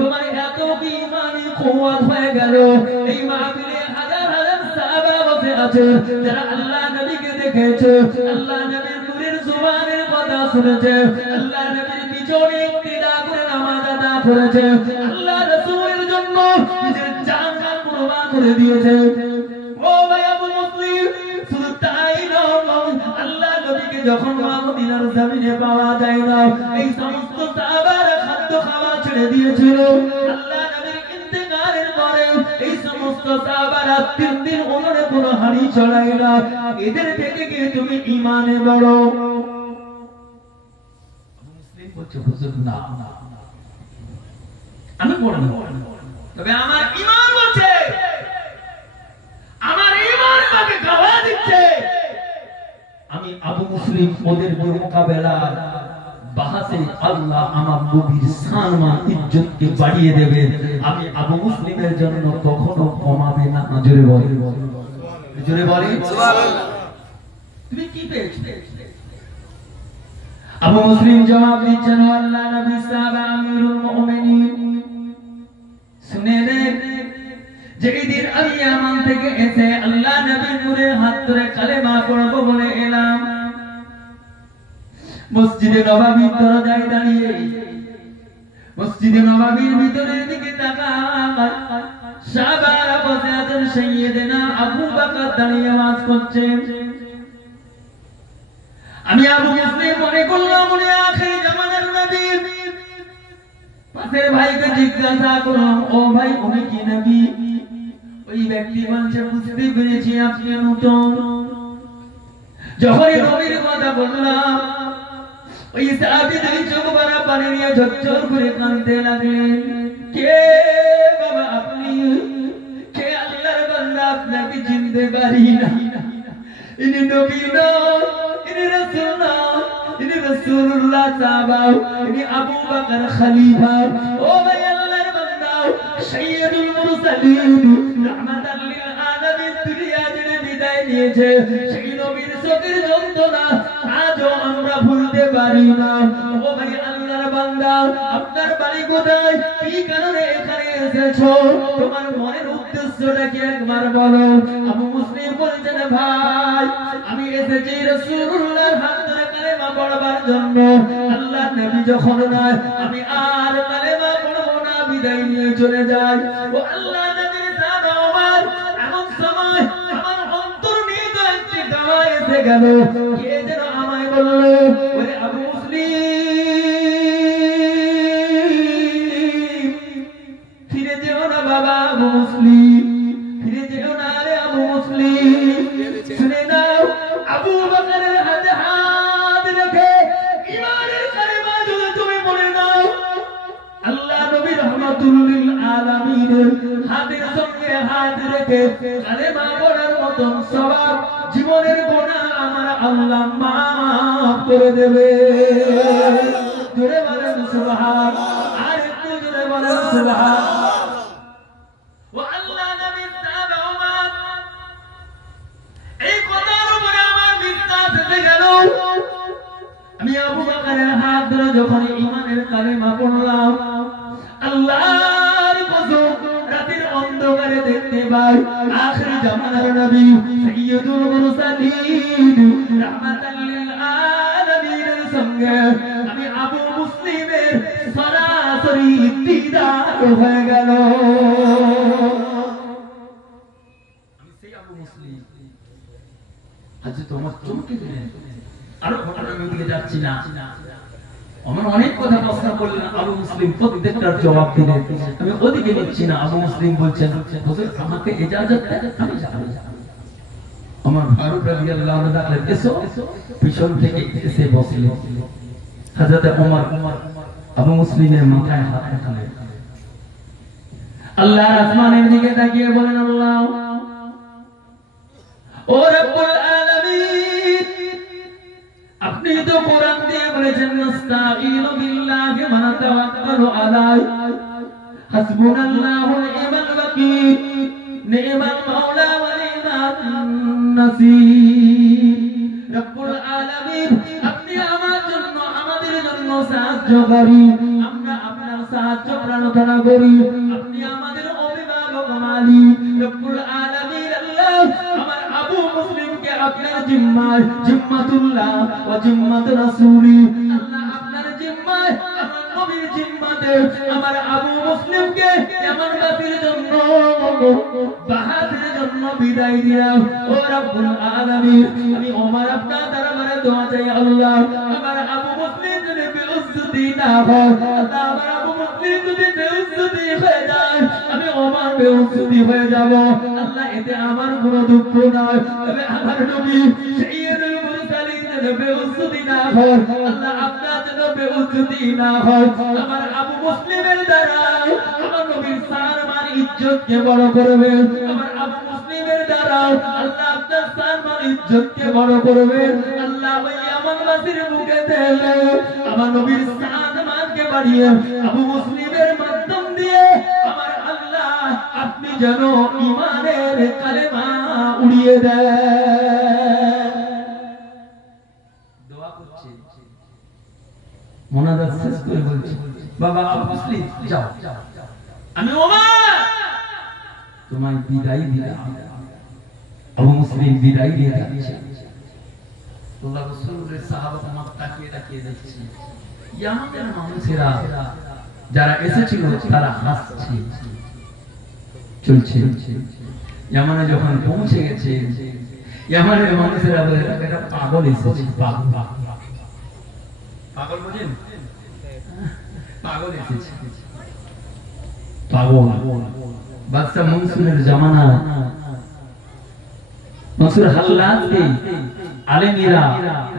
তোমার এত কি ঈমানি কুওয়াত হয়ে গেল। এই মাহফিলে হাজার হাজার সাহাবা বসে আছে যারা আল্লাহ নবীকে দেখেছে, আল্লাহ নবীর নূরের জুবানের কথা শুনেছে, আল্লাহ নবীর পিছনে ইক্তিদা করে নামাজ আদা করেছে, আল্লাহ রাসূলের জন্য নিজের জান কুরবান করে দিয়েছে। ও ভাই আবু মুসলিম, শুধু তাই নয়, আল্লাহ নবীকে যখন মদিনার জমিনে পাওয়া যায় না, এই সমস্ত সাহাবারা খাদ্য খাওয়া ছেড়ে দিয়েছিল। আল্লাহ নবীর ইন্তেকালের পরে এই সমস্ত সাহাবারা 3 দিন উনুনে কোনো হাঁড়ি চড়ায় না। এদের থেকে কি তুমি ঈমানে বড়? মুসলিম বলছে হুজুর না, আমি বড় না, তবে আমার ঈমান বলছে, আমার ঈমান আমাকে গাওয়া দিচ্ছে আমি আবু মুসলিম ওদের মোকাবেলা বাহাসে আল্লাহ আমার নবীর সম্মান ইজ্জতকে বাড়িয়ে দেবে। আমি আবু মুসলিমের জন্য কখনো কমাবে না। জোরে বলে, জোরে বলে সুবহানাল্লাহ। তুমি কি পেয়েছো? আবু মুসলিম জবাব দিচ্ছেন আল্লাহ নবী সাহাবা আমিরুল মুমিনিন, শুনে রে, যেদিন আমি ইয়ামান থেকে এসে আল্লাহ নবীর নূরের হাত ধরে কালেমা পড়ব বলে এলাম, মসজিদে নববীর দরজায় দাঁড়িয়ে, মসজিদে নববীর ভিতরের দিকে তাকায়, সাহাবারা বসে আছেন, সাইয়্যিদনা আবু বকর দাঁড়িয়ে ওয়াজ করছেন। আমি আবু মুসলিম মনে করলাম উনি আখির জামানার নবী। পাশের ভাইকে জিজ্ঞাসা করলাম, ও ভাই উনি কি নবী? ওই ব্যক্তি বলছে, বুঝতে পেরেছি আপনি নতুন। যখনই নবীর কথা বললাম, ওই সাহাবী দুই চোখ ভরা পানি নিয়ে ঝরঝর করে কাঁদতে লাগলেন। কে বাবা আপনি? কে ইনি নবী নয়, ইনি রাসূল নয়, ইনি রাসূলুল্লাহ সাহাবা, ইনি আবু বকর খলিফা। ও ভাই আল্লাহর বান্দা, সাইয়্যিদুল মুরসালিন রাহমাতাল লিল আলামিন দুনিয়া জুড়ে বিদায় নিয়েছে। সেই নবীর চোখের যন্ত্রণা আজও আমরা ভুলতে পারি না। ও ভাই আল্লাহর বান্দা, আপনার বাড়ি কোথায়, কি কারণে এখানে এসেছো, তোমার মনের উদ্দেশ্যটা কি একবার বলো। আবু মুসলিম বলছেন, ভাই আমি এসেছি রাসূলুল্লাহর হাত ধরে কালেমা পড়বার জন্য। আল্লাহ নবী যখন নয়, আমি আর কালেমা পড়বো না, বিদায় নিয়ে চলে যাই। ও আল্লাহ নবীর সাহাবা ওমর, এমন সময় আমার অন্তর নিয়ে তো একটি গাওয়া এসে গেল। কে যেন আমায় বলল, ওরে আবু মুসলিম, ফিরে যেও না বাবা আবু মুসলিম, ফিরে যেও না রে আবু মুসলিম। শুনে নাও, আবু বকরের হাতে হাত রেখে ঈমানের কালেমা যদি তুমি পড়ে নাও, আল্লাহ নবী রাহমাতুল লিল আলামিনের হাতের সঙ্গে হাত রেখে কালেমা পড়ার মতন সওয়াব, জীবনের গুনাহ আমার আল্লাহ মাফ করে দেবে। জোরে বলেন সুবহান, আর একটু জোরে বলেন সুবহান। ও আল্লাহ নবীর সাহাবা ওমর, এই কথার উপরে আমার বিশ্বাস এসে গেল। আমি আবু বকরের হাত ধরে যখন ঈমানের কালেমা পড়লাম, আল্লাহর কসম রাতের অন্ধকারে দেখতে পাই আখির জামানার নবী সাইয়্যিদুল মুরসালিন রাহমাতাল লিল আলামিনের সঙ্গে আমি আবু মুসলিমের সরাসরি দিদার হয়ে গেল। আমি সেই আবু মুসলিম, আজ তোমার চমকে দিলেন। আরো আমি ওদিকে যাচ্ছি না, আমার অনেক কথা প্রশ্ন করলেন, আবু মুসলিম প্রত্যেকটার জবাব দিলেন। আমি ওদিকে নিচ্ছি না। আবু মুসলিম বলছেন, হুজুর আমাকে ইজাজত দেন, আমি যাব। আমার ফারুক রাদিয়াল্লাহু আনহু ডাকলেন, এসো। পিছন থেকে এসে বসলেন। হযরত ওমর আবু মুসলিমের মাথায় হাত রাখলেন। আল্লাহর আসমানের দিকে তাকিয়ে বলেন, আল্লাহ ও রব্বুল আলামিন, আপনি তো কোরআন দিয়ে বলেছেন, নাস্তাঈনু বিল্লাহি ওয়া নাতাওয়াক্কালু আলাইহি, হাসবুনাল্লাহু ওয়া নি'মাল ওয়াকিল, নি'মাল মাওলা ওয়া নি'মান নাসীর। রব্বুল আলামিন, আপনি আমার জন্য, আমাদের জন্য সাহায্যকারী, আমরা আপনার সাহায্য প্রার্থনা করি। আপনি আমাদের অভিভাবক মালিক। রব্বুল আলামিন, আল্লাহ আমার আবু মুসলিমকে আপনার জিম্মায়, জিম্মাতুল্লাহ ওয়া জিম্মাত রাসূলি, আল্লাহ আপনার জিম্মায়, আমার নবীর জিম্মাতে আমার আবু মুসলিমকে এমন বাতির জন্য, বাহাতের জন্য বিদায় দিলাম। ও রব্বুল আলামিন, আমি ওমর আপনার দরবারে দোয়া চাই, আল্লাহ আমার আবু মুসলিম যদি বেউজ্জতি না হয়, আল্লাহ আমার আবু মুসলিম যদি বেউজ্জতি হয়ে যায়, আমি ওমর বেউজ্জতি হয়ে যাব। আল্লাহ এতে আমার কোনো দুঃখ নাই, তবে আমার নবী সাইয়্যিদুল মুরসালিন যেন বেউজ্জতি না হয়, আল্লাহ আপনার যেন বেউজ্জতি না হয়। আমার আবু মুসলিমের দ্বারা আমার নবীর সম্মান ইজ্জতকে বড় করবে। আমার আবু মুসলিমের দ্বারা আল্লাহ আপনার সম্মান ইজ্জতকে বড় করবে। আল্লাহ ওই ইয়ামানবাসীর বুকে দেবে আমার নবীর সম্মানকে বাড়িয়ে আবু মুসলিমের মাধ্যম দিয়ে আমার আল্লাহ আপনি যেন ঈমানের কালেমা উড়িয়ে দেন। দোয়া করছি, মোনাজাত শেষ করে বলছি, বাবা আবু মুসলিম যাও, আমি ওমর তোমায় বিদায় দিলাম। আবু মুসলিম বিদায় দিয়ে যাচ্ছে। আল্লাহ রাসূলের সাহাবারা আমার তাকিয়ে তাকিয়ে দেখছে। ইয়ামানের মানুষেরা যারা এসেছিল তারা হাসছে, চলছে। ইয়ামানে যখন পৌঁছে গেছে, ইয়ামানের মানুষেরা বলে এটা পাগল এসেছে। পাগল বুঝেন? পাগল এসেছে, পাগল। বাদশা মনসুরের জামানা, মনসুর হাল্লাজকে আলেমীরা,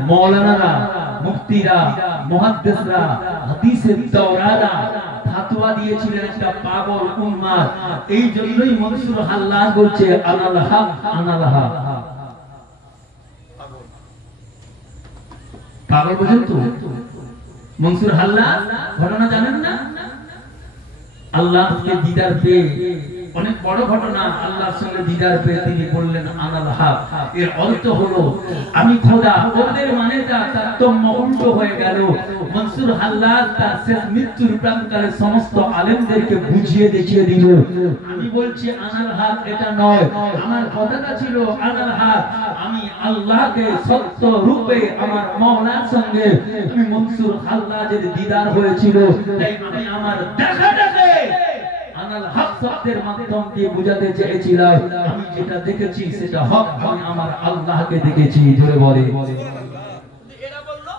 মাওলানারা, মুফতিরা, মুহাদ্দিসরা, হাদিসের দাওরারা ফতোয়া দিয়েছিলেন একটা পাগল উম্মাহ। এই জন্যই মনসুর হাল্লাজ বলছে আনাল হক আনাল হক। পাগল বুঝেন তো? মনসুর হাল্লাজ ঘটনা জানেন না? আল্লাহকে দিদার পেয়ে, অনেক বড় ঘটনা, আল্লাহর সঙ্গে দিদার পেয়ে তিনি বললেন আনাল হক। এর অর্থ হলো আমি খোদা। ওদের মানেটা তারতম্য উল্টো হয়ে গেল। মনসুর হাল্লাজ তার শেষ মৃত্যুর প্রান্তকালে সমস্ত আলেমদেরকে বুঝিয়ে দেখিয়ে দিল, আমি বলছি আনাল হক এটা নয়, আমার কথাটা ছিল আনাল হক। আমি আল্লাহকে সত্য রূপে আমার মাওলার সঙ্গে আমি মনসুর হাল্লাজের দিদার হয়েছিল, তাই আমি আমার দেখাটাকে আনাল হক শব্দের মাধ্যম দিয়ে বোঝাতে চেয়েছিলাম আমি যেটা দেখেছি সেটা হক, আমি আমার আল্লাহকে দেখেছি। জোরে বলে। এরা বললো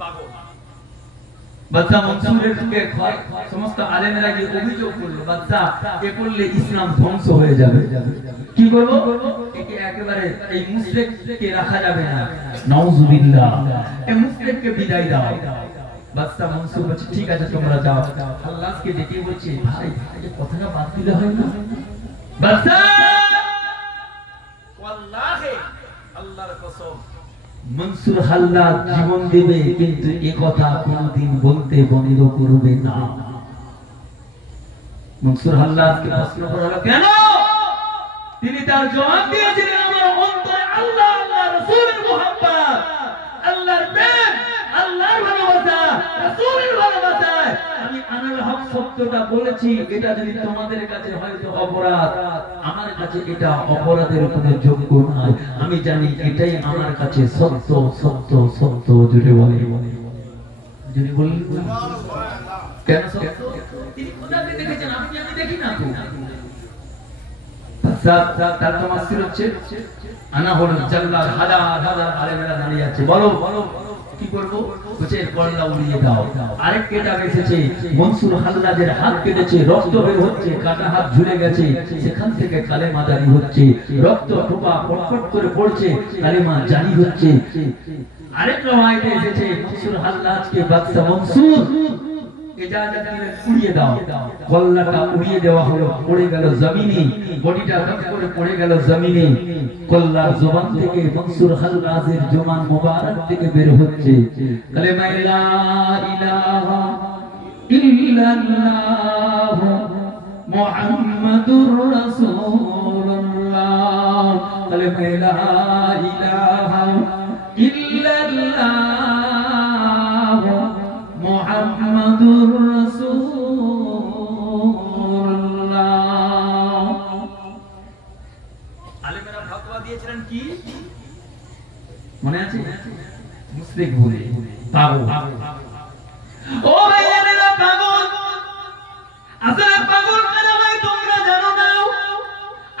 পাগল। বাচ্চা মনসুরের দিকে সমস্ত আলেমেরা গিয়ে অভিযোগ করলো, বাচ্চা এ করলে ইসলাম ধ্বংস হয়ে যাবে, কি করবো? একে একেবারে এই মুশরিককে রাখা যাবে না, নাউজুবিল্লাহ, এই মুশরিককে বিদায় দাও। বাদশা মনসুর বলছে ঠিক আছে তোমরা যাও। হাল্লাজকে ডেকে বলছে ভাই এই কথাটা বাদ দিলে হয় না? বাদশা ওয়াল্লাহি আল্লাহর কসম মনসুর হাল্লাজ জীবন দেবে কিন্তু এই কথা কোনদিন বলতে বন্ধ করবে না। মনসুর হাল্লাজকে প্রশ্ন করা হলো কেন? তিনি তার জবাব দিয়েছিলেন আমার অন্তরে আল্লাহ আল্লাহ রাসূলের মুহাব্বত, আল্লাহর প্রেম, আল্লাহর ভালোবাসা, রাসূলের ভালোবাসা। আমি আনাল হক শব্দটা বলেছি, এটা যদি তোমাদের কাছে হয়তো অপরাধ, আমার কাছে এটা অপরাধের কোনো যোগ্য নয়। আমি জানি এটাই আমার কাছে সত্য সত্য সত্য। জুড়ে বলে, জুড়ে বলি কেন সত্য? তিনি খোদাকে দেখেছেন, আমি দেখি না তো। তার তমাসির হচ্ছে আনা হল জাল্লাহ, হাজার হাজার আলেমেরা দাঁড়িয়ে আছে, বলো বলো কি করব? বলছে কল্লা উড়িয়ে দাও। আরেক কেটা এসেছে, মনসুর হাল্লাজের হাত কেটেছে, রক্ত বের হচ্ছে, কাটা হাত ঝুলে গেছে, সেখান থেকে কালেমা জারি হচ্ছে, রক্ত ঠোপা ফটফট করে পড়ছে, কালেমা জারি হচ্ছে। আরেক রওয়ায়েতে এসেছে মনসুর হাল্লাজকে বাদশা মনসুর ইজাজত দিলেন উড়িয়ে দাও, কল্লাটা উড়িয়ে দেওয়া হলো, পড়ে গেল জমিনে, বডিটা ধপ করে পড়ে গেল জমিনে। কল্লার জবান থেকে মনসুর হাল্লাজের জবান মোবারক থেকে বের হচ্ছে কালেমা লা ইলাহা ইল্লাল্লাহ মুহাম্মাদুর রাসূলুল্লাহ, কালেমা লা ইলাহা ইল্লাল্লাহ মুহাম্মাদুর রাসূলুল্লাহ। আলেমেরা ফতোয়া দিয়েছিলেন কি? মনে আছে? মুশরিক বলে পাগল। ও ভাইয়েরা পাগল, আসলে পাগল কেন হয় তোমরা জানো না?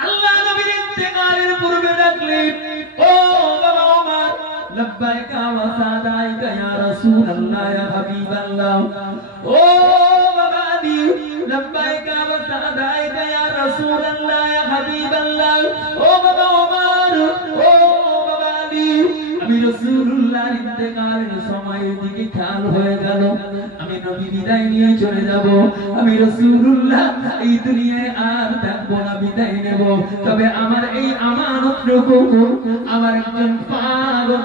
আল্লাহ নবীর ইন্তেকালের পূর্বে ডাকলেন, ও বাবা ওমর, লব্বাইকা ওয়া সাদাইকা ইয়া রাসূলুল্লাহ ইয়া হাবিবাল্লাহ। ও বাবা আলী, লব্বাইকা ওয়া সাদাইকা ইয়া রাসূলুল্লাহ ইয়া হাবিবাল্লাহ। ও বাবা ওমর, ও বাবা আলী, আমি রাসূলুল্লাহর ইন্তেকালের সময়ের দিকে খেয়াল হয়ে গেল, আমি নবী বিদায় নিয়ে চলে যাব, আমি রাসূলুল্লাহ এই দুনিয়ায় আর থাকবো না, বিদায় নেব। তবে আমার এই আমানতটুকু আমার একজন পাগল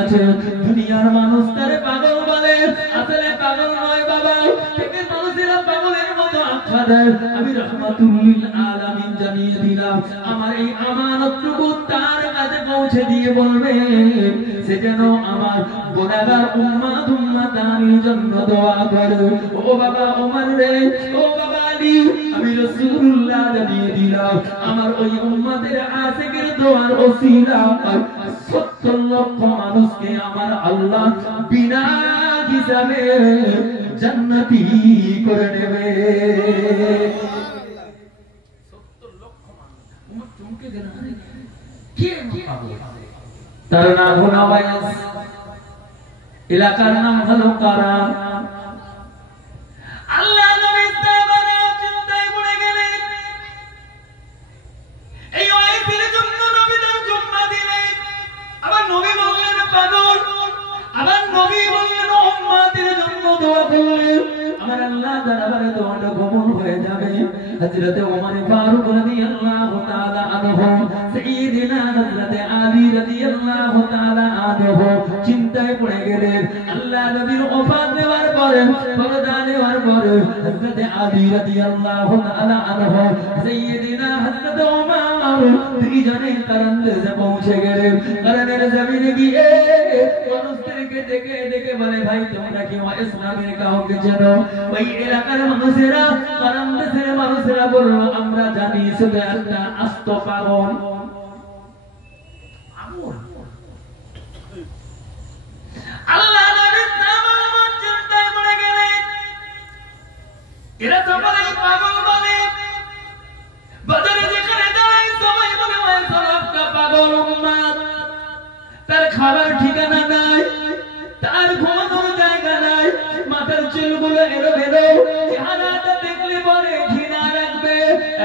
আছে, দুনিয়ার মানুষ তারে পাগল বলে, আসলে পাগল নয় বাবা, ঠিক মানুষেরা পাগলের মতো আখ্যা দেয়। আমি রাহমাতুল লিল আলামিন জানিয়ে দিলাম, আমার এই আমানতটুকু তার কাছে পৌঁছে দিয়ে বলবে সে যেন আমার গুনাহগার উম্মাতানির জন্য দোয়া করে। ও বাবা ওমর রে, ও বাবা আলী, আমি রাসূলুল্লাহ জানিয়ে দিলাম, আমার ওই উম্মতের আশিকের দোয়ার ওসিলা 70 লক্ষ মানুষকে আমার আল্লাহ বিনা হিসাবে জান্নাতি করে নেবে। 70 লক্ষ মানুষ। উম্মত চমকে গেল, কে পাগল? তার নাম হলো ওয়াইস, এলাকার নাম হলো কারা। আল্লাহ নবী সাহাবারা চিন্তায় পড়ে গেলেন, এই ওয়াইসের জন্য নবী তার জুম্মা দিলেন। আবার নবী বললেন পাগল, আবার নবী বললেন উম্মতের জন্য দোয়া করলেন, আমার আল্লাহ দরবারে দোয়াটা কবুল হয়ে যাবে। হযরত ওমর ফারুক রাদিয়াল্লাহু তাআলা আনহু, সাইয়্যিদিনা হযরত আলী রাদিয়াল্লাহু তাআলা আনহু চিন্তায় পড়ে গেলেন। আল্লাহ নবীর ওফাত নেওয়ার পরে পরদা নেওয়ার পরে হযরত আলী রাদিয়াল্লাহু তাআলা আনহু সাইয়্যিদিনা হযরত ওমর দুইজনে কারান্দেজে পৌঁছে গেলেন। কারানের জমিনে গিয়ে মানুষদেরকে ডেকে ডেকে বলে, ভাই তোমরা কি ইসলামের কাউকে চেনো? ওই এলাকার মানুষেরা কারান্দেজের মানুষেরা বলল, আমরা জানি, শুধু একটা আস্ত পাগল। আল্লাহ নবী সাহাবারা চিন্তায় পড়ে গেলেন, এরা তো বলে পাগল বলে, বদরে যেখানে দাঁড়ায় সবাই বলে ওই সরফটা পাগল উম্মত, তার খাবার ঠিকানা নাই, তার ঘুমানোর জায়গা নাই, মাথার চুলগুলো এলোমেলো, চেহারাটা দেখলে বলে ঘৃণা রাখবে।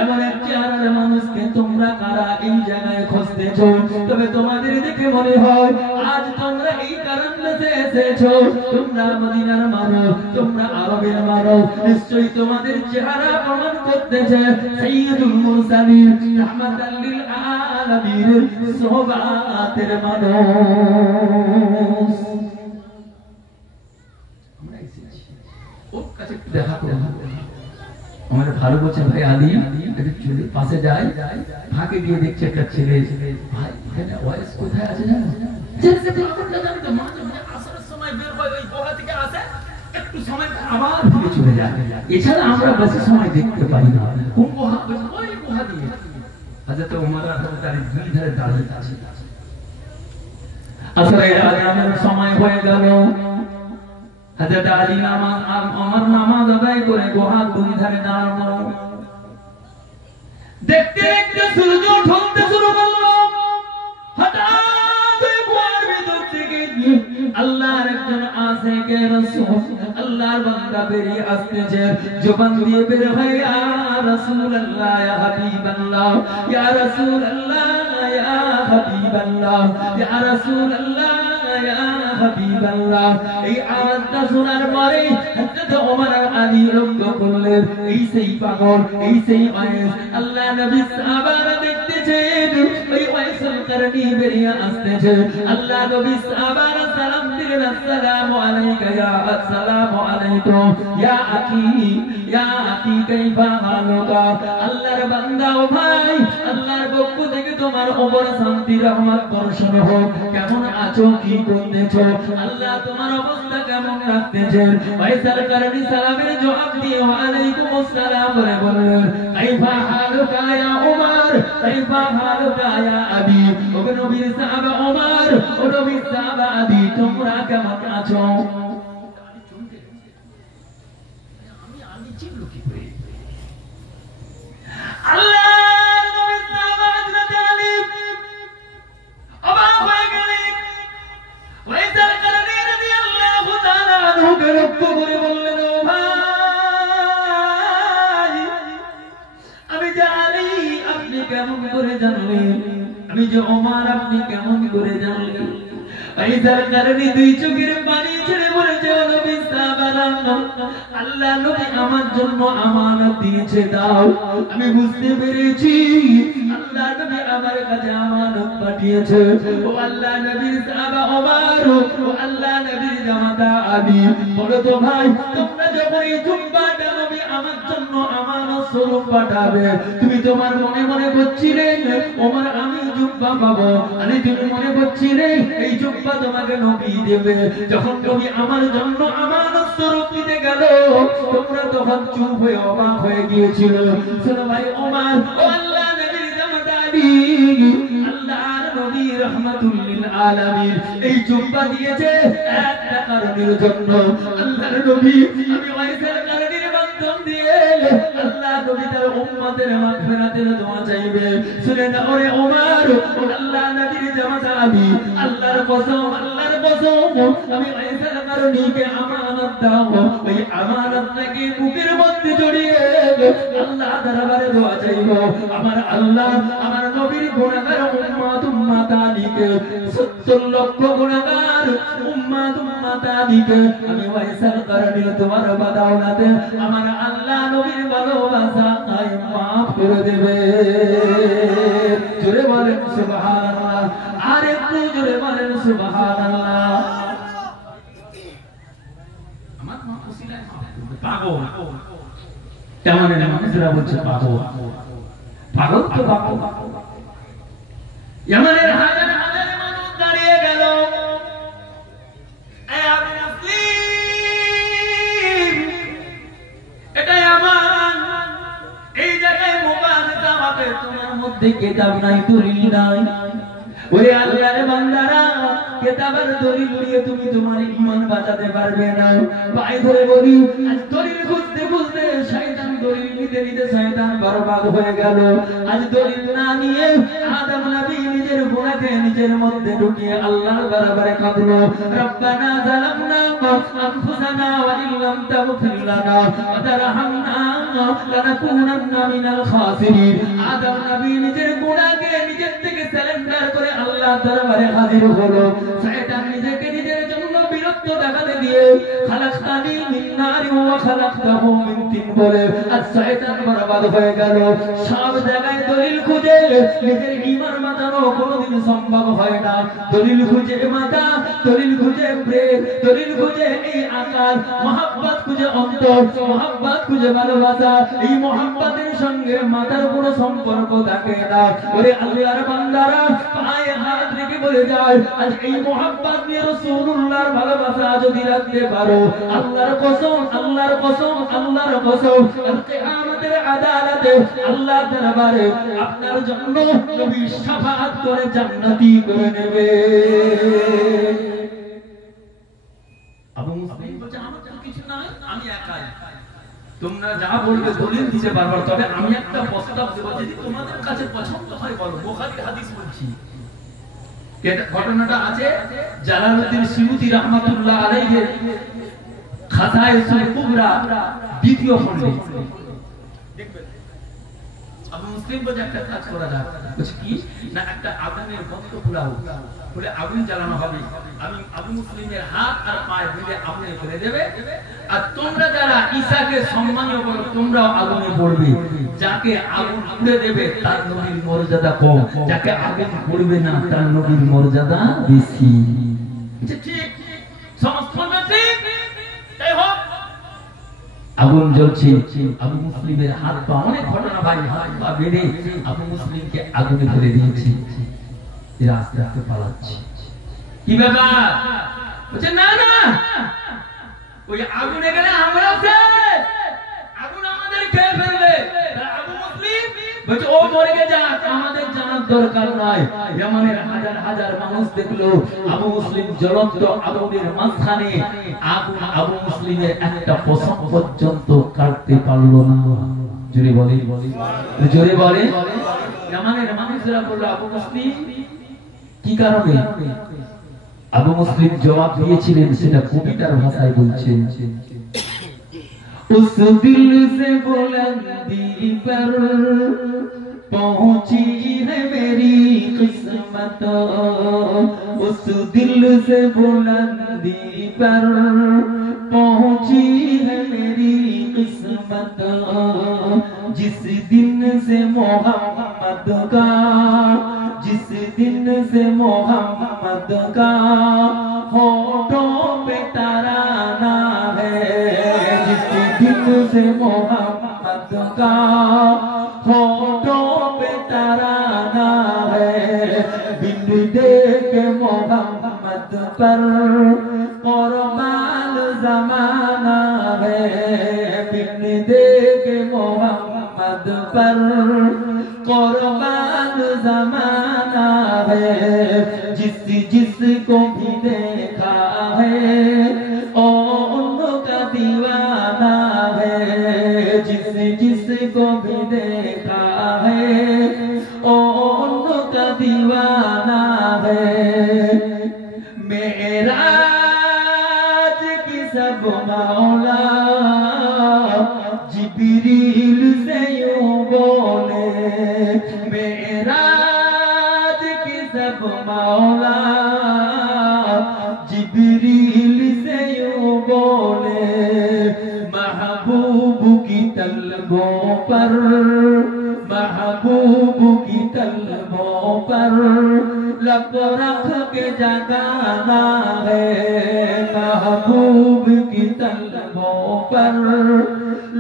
এমন এক চেহারার মানুষকে তোমরা কারা এই জায়গায় খুঁজতেছো? তবে তোমাদের দেখে মনে হয় আজ তোমরা এই কারণে এসেছো, তোমরা মদিনার মানুষ, তোমরা আরবের মানুষ, নিশ্চয়ই তোমাদের চেহারা প্রমাণ করতেছে সাইয়্যিদুল মুরসালিন রাহমাতাল লিল আলামিন সোহবাতের মানুষ। আমরা এসেছি ওর কাছে একটু দেখা করব। আমার ভালো বলছে, ভাই আলী একটু চলে পাশে যাই, ফাঁকে গিয়ে দেখছে একটা ছেলে, ভাই এখানে ওয়াইস কোথায় আছে জানো? আবার ফিরে চলে যায়। এছাড়া আমরা বেশি সময় দেখতে পাই না। কোন গুহা? ওই গুহা দিয়ে হযরত ওমর রাদিয়াল্লাহু তাআলা দুই ধারে দাঁড়িয়ে আছে। আসরের আযানের সময় হয়ে গেল। হযরত আলী ওমর নামাজ আদায় করে গুহার দুই ধারে দাঁড়ানো। দেখতে দেখতে সূর্য ঢলতে শুরু করলো। হঠাৎ গুহার ভিতর থেকে আল্লাহর একজন আশিকে রাসূল, আল্লাহর বান্দা বেরিয়ে আসতেছে, জবান দিয়ে বের হয়, ইয়া রাসূলুল্লাহ, ইয়া হাবিবাল্লাহ, ইয়া রাসূলুল্লাহ, ইয়া হাবিবাল্লাহ, ইয়া রাসূলুল্লাহ, ইয়া হাবিবাল্লাহ। এই আওয়াজটা শোনার পরে হযরত ওমর আর আলী লক্ষ্য করলেন, এই সেই পাগল, এই সেই ওয়াইস। আল্লাহ নবী সাহাবারা দেখতেছেন ওই ওয়াইসুল কারনী বেরিয়ে আসতেছে। আল্লাহ নবী সাহাবারা সালাম দিলেন, আসসালামু আলাইকা, ইয়া আসসালামু আলাইকুম, ইয়া আখি, ইয়া আখি কাইফা হালুকা। আল্লাহর বান্দা, ও ভাই, আল্লাহর পক্ষ থেকে তোমার উপর শান্তি রহমত বর্ষণ হোক। কেমন আছো, কি করতেছো, আল্লাহ তোমার অবস্থা কেমন রাখতেছেন? ওয়াইসুল কারনী সালামের জবাব দিয়ে ওয়া আলাইকুম আসসালাম বলে বললেন, কাইফা হালুকা ইয়া উমর, কাইফা হালুকা ইয়া আবি। ও নবীর সাহাবা ওমর, ও নবীর সাহাবা আবি, তোমরা কেমন আছো? আমি আলী চিনলো কি করে? আল্লাহ নবীর সাহাবা হযরত আলী অবাক হয়ে গেলেন। ওয়াইসুল কারনী রাদিয়াল্লাহু তাআলা আনহুকে লক্ষ্য করে বললেন, ও ভাই, আমি যে আলী, আপনি কেমন করে জানলেন? আমি যে ওমর, আপনি কেমন করে জানলেন? ওয়াইসুল কারনী দুই চোখের পানি ছেড়ে বলেছে, ও নবী সাহাবারা, আল্লাহ নবী আমার জন্য আমানত দিয়েছে, দাও। আমি বুঝতে পেরেছি আল্লাহ নবী আমার কাছে আমানত পাঠিয়েছে। ও আল্লাহ নবীর সাহাবা ওমর, ও আল্লাহ নবীর জামাতা আলী, বলো তো ভাই, তোমরা যখন এই জুব্বাটা নবী আমার জন্য আমানত স্বরূপ পাঠাবে, তুমি তোমার মনে মনে করছিলে ওমর আমি জুব্বা পাবো, আরে তুমি মনে করছিলে এই জুব্বা তোমাকে নবী দেবে। যখন নবী আমার জন্য আমানত স্বরূপ দিতে গেল, তোমরা তখন চুপ হয়ে অবাক হয়ে গিয়েছিল। শোনো ভাই ওমর, ও আল্লাহ নবীর জামাতা আলী, আল্লাহর নবী রাহমাতুল লিল আলামিন এই জুব্বা দিয়েছে একটা কারণের জন্য। আল্লাহর নবী, আমি ওয়াইসুল কারনীর মাধ্যম দিয়ে আল্লাহ নবী তার উম্মতের মাগফিরাতের দোয়া চাইবে। শুনে নাও রে ওমর, ও আল্লাহ নবীর জামাতা আলী, আল্লাহর কসম, আল্লাহর কসম, আমি ওয়াইসুল কারনীকে আমানত দাও। ওই আমানতটাকে বুকের মধ্যে জড়িয়ে আল্লাহ দরবারে দোয়া চাইব। আমার আল্লাহ আমার নবীর গুনাহগার উম্মত আলীকে, 70 লক্ষ গুনাহগার উম্মত আলীকে আমি ওয়াইসুল কারনীর তোমার বদৌলতে আমার আল্লাহ নবীর ভালোবাসা মাফ করে দেবে। জোরে বলেন সুবহানাল্লাহ, আর একটু জোরে বলেন সুবহানাল্লাহ। আমার মা উসিলায় পাগল, কেমন মানুষরা বলছে পাগল, পাগল তো পাগল। ইয়ামানের হাজার হাজার মানুষ দাঁড়িয়ে গেল, এটাই আমার, এই জায়গায় মোবারক আমাকে তোমার মধ্যে কিতাব নাই, দলিল নাই। ওরে আল্লাহর বান্দারা, কিতাবের দলিল দিয়ে তুমি তোমার ঈমান বাঁচাতে পারবে না। পায়ে ধরে বলি, আজ দলিল খুঁজতে খুঁজতে শয়তান দলিল নিতে নিতে শয়তান বরবাদ হয়ে গেল। আজ দলিল না নিয়ে আদম নবী নিজের গুনাহকে নিজের মধ্যে ঢুকিয়ে আল্লাহর দরবারে কাঁদলো, রব্বানা যালামনা আনফুসানা ওয়া ইল্লাম তাগফির লানা ওয়া তারহামনা লানাকুনান্না মিনাল খাসিরিন। আদম নবী নিজের গুনাহকে নিজের থেকে সারেন্ডার করে আল্লাহর দরবারে হাজির হলো। শয়তান নিজেকে নিজের জন্য বিরক্ত দেখাতে দিয়ে খালাকতানি মিন নারি ওয়া খালাকতাহু মিন তিন বলে আজ শয়তান বরবাদ হয়ে গেল। সব জায়গায় দলিল খুঁজে নিজের ঈমান বাঁচানো কোনোদিন সম্ভব হয় না। দলিল খুঁজে মাথা, দলিল খুঁজে প্রেম, দলিল খুঁজে এই আকার, মহব্বত খুঁজে অন্তর, মহব্বত খুঁজে ভালোবাসা। এই মহব্বতের সঙ্গে মাথার কোনো সম্পর্ক থাকে না। ওরে আল্লাহর বান্দারা, পায়ে হাত রেখে বলে যায়, আজ এই মহব্বত নিয়ে রাসূলুল্লাহর ভালোবাসা যদি রাখতে পারো, আল্লাহর কসম, আল্লাহর কসম, আল্লাহর কসম, কিয়ামতের আদালতে আল্লাহর দরবারে আপনার জন্য নবী শাফাআত করে জান্নাতি করে নেবে। আবু মুসলিম বলছে, আমার তো কিছু নাই, আমি একাই, তোমরা যা বলবে দলিল দিতে পারবে, তবে আমি একটা প্রস্তাব দেব, যদি তোমাদের কাছে পছন্দ হয় বলো। বুখারীর হাদিস বলছি, ঘটনাটা আছে জালালউদ্দিন সিয়ুতী রাহমাতুল্লাহ আলাইহি খাসায়েসুল কুবরা দ্বিতীয় খণ্ডে দেখবেন। আবু মুসলিম বলে একটা কাজ করা যাক, বলছে কি না, একটা আগুনের গর্ত খোলাও, খুলে আগুন জ্বালানো হবে। আমি আবু মুসলিমের হাত আর পায়ে মিলে আগুনে ফেলে দেবে, আর তোমরা যারা ঈসাকে সম্মানীয় করো তোমরাও আগুনে পড়বে। যাকে আগুন পুড়ে দেবে তার নবীর মর্যাদা কম, যাকে আগুন পড়বে না তার নবীর মর্যাদা বেশি। ঠিক সমস্ত ঠিক, তাই হোক। আগুন জ্বলছে, আবু মুসলিমের হাত পা, অনেক ঘটনা ভাই, হাত পা বেঁধে আবু মুসলিমকে আগুনে ফেলে দিয়েছে। এরা আস্তে আস্তে পালাচ্ছে। কি ব্যাপার? বলছে না না, ওই আগুনে গেলে আমরা শেষ, আগুন আমাদের খেয়ে ফেলবে। আবু মুসলিম বলছে ও মরে গেছে, আমাদের জানার দরকার নাই। ইয়ামানের হাজার হাজার মানুষ দেখলো আবু মুসলিম জ্বলন্ত আগুনের মাঝখানে, আগুন আবু মুসলিমের একটা পশম পর্যন্ত কাটতে পারলো না। জোরে বলে, জোরে বলে। ইয়ামানের মানুষরা বললো, আবু মুসলিম কি কারণে? আবু মুসলিম জবাব দিয়েছিলেন, সেটা কবিতার ভাষায় বলছেন, उस दिल से बुलंदी पर पहुंची है मेरी किस्मत, उस दिल से बुलंदी पर पहुंची है मेरी किस्मत, जिस दिन से मोहम्मद का, जिस दिन से मोहम्मद का होठों पे तराना है, जिस दिन से मोहम्मद का होठों पे तराना है, बिन देख मोहम्मद पर कुर्बान ज़माना है, बिन देख मोहम्मद पर कुर्बान ज़माना है, जिस जिसको भी देखा है ओ उनका दीवाना है, जिस जिसको भी देखा है ओ उनका दीवाना है। मेराज की सब मौला जिब्रील से यूं बोले, मेराज की सब मौला जिब्रील से यूं बोले, महबूब की तलबों पर महबूब की तलबों पर लब रख के जगाना है, महबूब की तलबों पर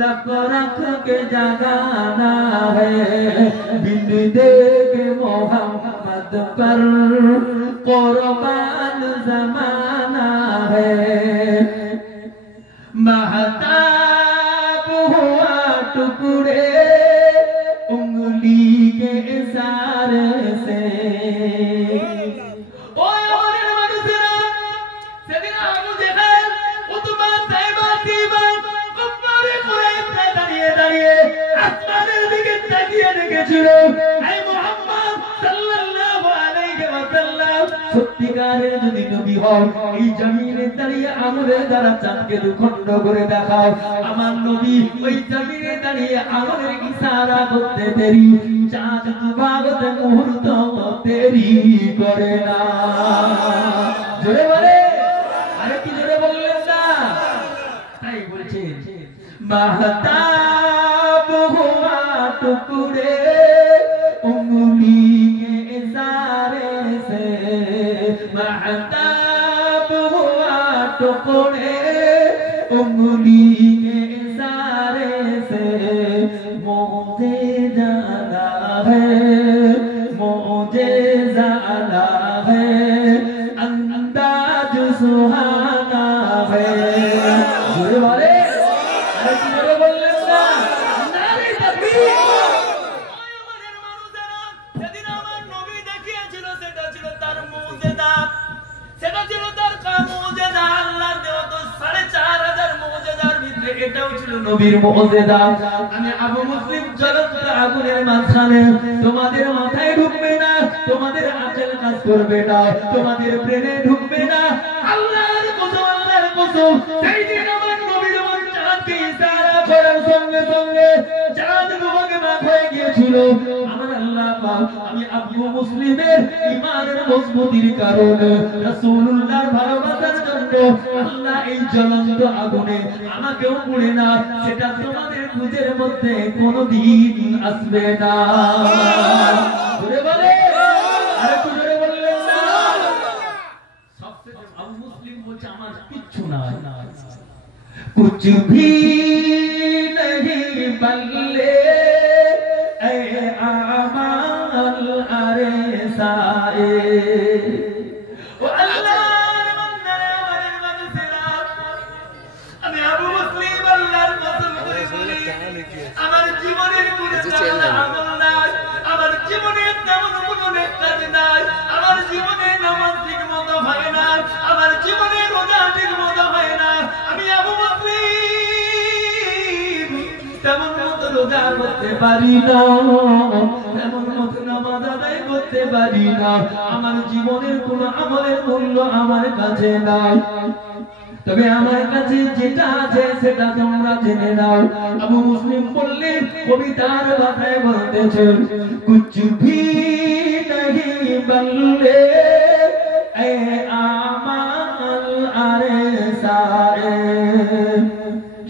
लब रख के जगाना है, बिन देख मोहम्मद पर कुर्बान ज़माना है। महताब हुआ टुकड़े उंगली के इशारे से। ओए हमारे मनुष्यरा, सेदिन आबू जेहल, उतबा, साइबा, तीबा, कुफ्फारे कुरैश से दाঁড়িয়ে দাঁড়িয়ে আসমানের দিকে তাকিয়ে রেখেছিল। এই মুহাম্মদ সাল্লাল্লাহু আলাইহি ওয়াসাল্লাম সত্যিকারের যদি নবী হও, এই জমিনে দাঁড়িয়ে আমলের দ্বারা চাঁদকে দুখণ্ড করে দেখাও। আমার নবী ওই জমিনে দাঁড়িয়ে আমলের ইশারা করতে দেরি, চাঁদ দুভাগতে মুহূর্ত দেরি করে না। জোরে বলে, আরে কি জোরে বললেন না? তাই বলছেন महताब हुआ टुकड़े उंगली के इशारे से, महताब हुआ टुकड़े उंगली के इशारे से। मुझे जाना है, मुझे जाना है, अंदाज सुहाना है। जोरे वाले নবীর মুজিজা। আমি আবু মুসলিম জ্বলন্ত আগুনের মাঝখানে, তোমাদের মাথায় ঢুকবে না, তোমাদের আকল কাজ করবে না, তোমাদের ব্রেনে ঢুকবে না। আল্লাহর কসম, আল্লাহর কসম, সেই দিন আমার নবীর মন চাঁদকে ইশারা করার সঙ্গে সঙ্গে চাঁদ দুভাগে ভাগ হয়ে গিয়েছিল। আমার আল্লাহ পাক, আমি আবু মুসলিমের ঈমানের মজবুতির কারণে, রাসূলুল্লাহর ভালোবাসার জন্য আল্লাহ এই জ্বলন্ত আগুনে আমাকেও পুড়ে না, সেটা তোমাদের খুঁজের মধ্যে কোনোদিন আসবে না। জোরে বলে, আরে কি জোরে বললেন না? সবচেয়ে আবু মুসলিম বলছে আমার কিচ্ছু নাই, कुछ भी नहीं बल्ले ऐ आमाल अरे साए। ओ अल्लाहर बंदरे আমার মানুষেরা, আমি আবু মুসলিম আল্লাহর কসম করে বলি, আমার জীবনের কোনো আমল নাই, আমার জীবনে তেমন কোনো নেক কাজ নাই, আমার জীবনে নামাজ ঠিক মতো হয় না, আমার জীবনে রোজা ঠিক মতো হয় না। আমি আবু মুসলিম তেমন মতো রোজা করতে পারি না, তেমন মতো নামাজ আদায় করতে পারি না। আমার জীবনের কোনো আমলের মূল্য আমার কাছে নাই, তবে আমার কাছে যেটা আছে সেটা তোমরা জেনে নাও। আবু মুসলিম বললেন, কবিতার ভাষায় বলতেছেন, কুছ ভি নহি বল্লে এ আমাল আরে সারে,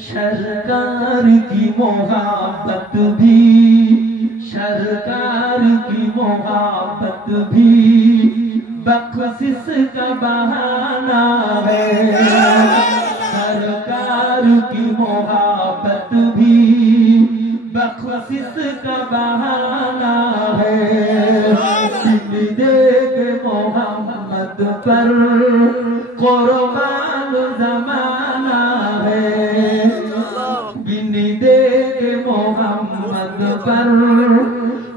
সরকার কি মোহাব্বত ভি, সরকার কি মোহাব্বত ভি बख्शिश का बहाना है, सरकार की मोहब्बत भी बख्शिश का बहाना है। देख मोहम्मद पर कुर्बान जमाना है, बिन देख मोहम्मद पर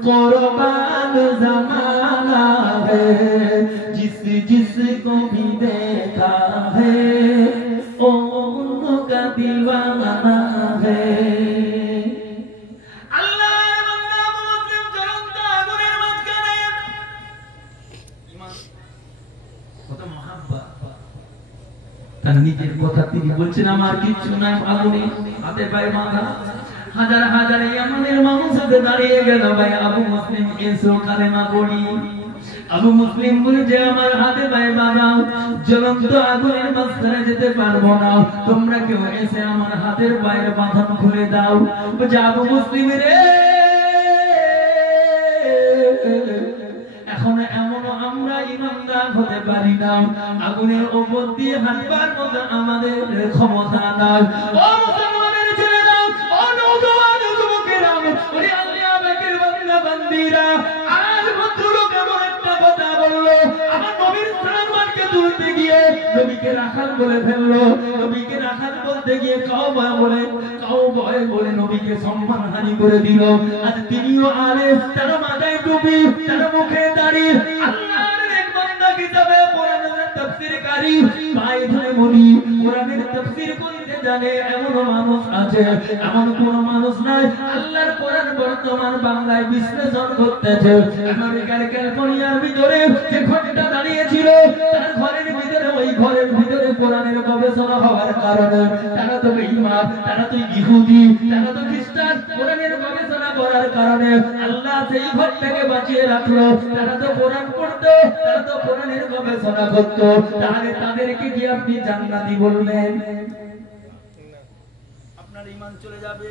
कुर्बान जमाना है। जिसको भी देखा है ओ उनका दीवाना है। আল্লাহর বান্দা আবু মুসলিম জ্বলন্ত আগুনের মাঝখানে, ঈমান কত মহব্বত, তার নিজের কথা তিনি বলছেন, আমার কিচ্ছু নাই, আগুনে হাতে পায়ে বাঁধা। হাজার হাজার ইয়ামানের মানুষ দাঁড়িয়ে গেল, ভাই আবু মুসলিম এসো কালেমা পড়ি। আবু মুসলিম বলে যে আমার হাতে পায়ে বাঁধাও, জ্বলন্ত আগুনের মাঝখানে যেতে পারবো না, তোমরা কেউ এসে আমার হাতের পায়ের বাঁধন খুলে দাও। বলছে আবু মুসলিম রে, পাক হতে পারি না, আগুনের উপর দিয়ে হাঁটবার মতো আমাদের ক্ষমতা নাই। ও মুসলমানের ছেলেরা, ও নওজোয়ান যুবকেরা, ওরে আল্লাহ পাকের বান্দা বান্দীরা, আজ ভদ্রলোক এমন একটা কথা বললো, আমার নবীর সম্মানকে তুলতে গিয়ে নবীকে রাখাল বলে ফেললো। নবীকে রাখাল বলতে গিয়ে কাউ ভয় বলে নবীকে সম্মানহানি করে দিল। আজ তিনিও আলেম, তার মাথায় টুপি, তার মুখে দাড়ি, আল্লাহর এক বান্দা কিতাবে কোরআনের তাফসীরকারী, পায়ে ধরে বলি কোরআনের তাফসীর করতে জানে এমন মানুষ আছে? এমন কোন মানুষ নাই। আল্লাহর কোরআন বর্তমান বাংলায় বিশ্লেষণ করতেছে। আমেরিকার ক্যালিফোর্নিয়ার ভিতরে যে ঘরটা দাঁড়িয়ে ছিল, তার ঘরের ভিতরে, ওই ঘরের ভিতরে কোরআনের গবেষণা হওয়ার কারণে তারা তো বেঈমান, তারা তো ইহুদি, তারা তো খ্রিস্টান, কোরআনের গবেষণা করার কারণে আল্লাহ সেই ঘরটাকে বাঁচিয়ে রাখলো। তারা তো কোরআন পড়তো, তারা তো কোরআনের গবেষণা করতো, তাহলে তাদেরকে কি আপনি জান্নাতি বললেন? আপনার ঈমান চলে যাবে।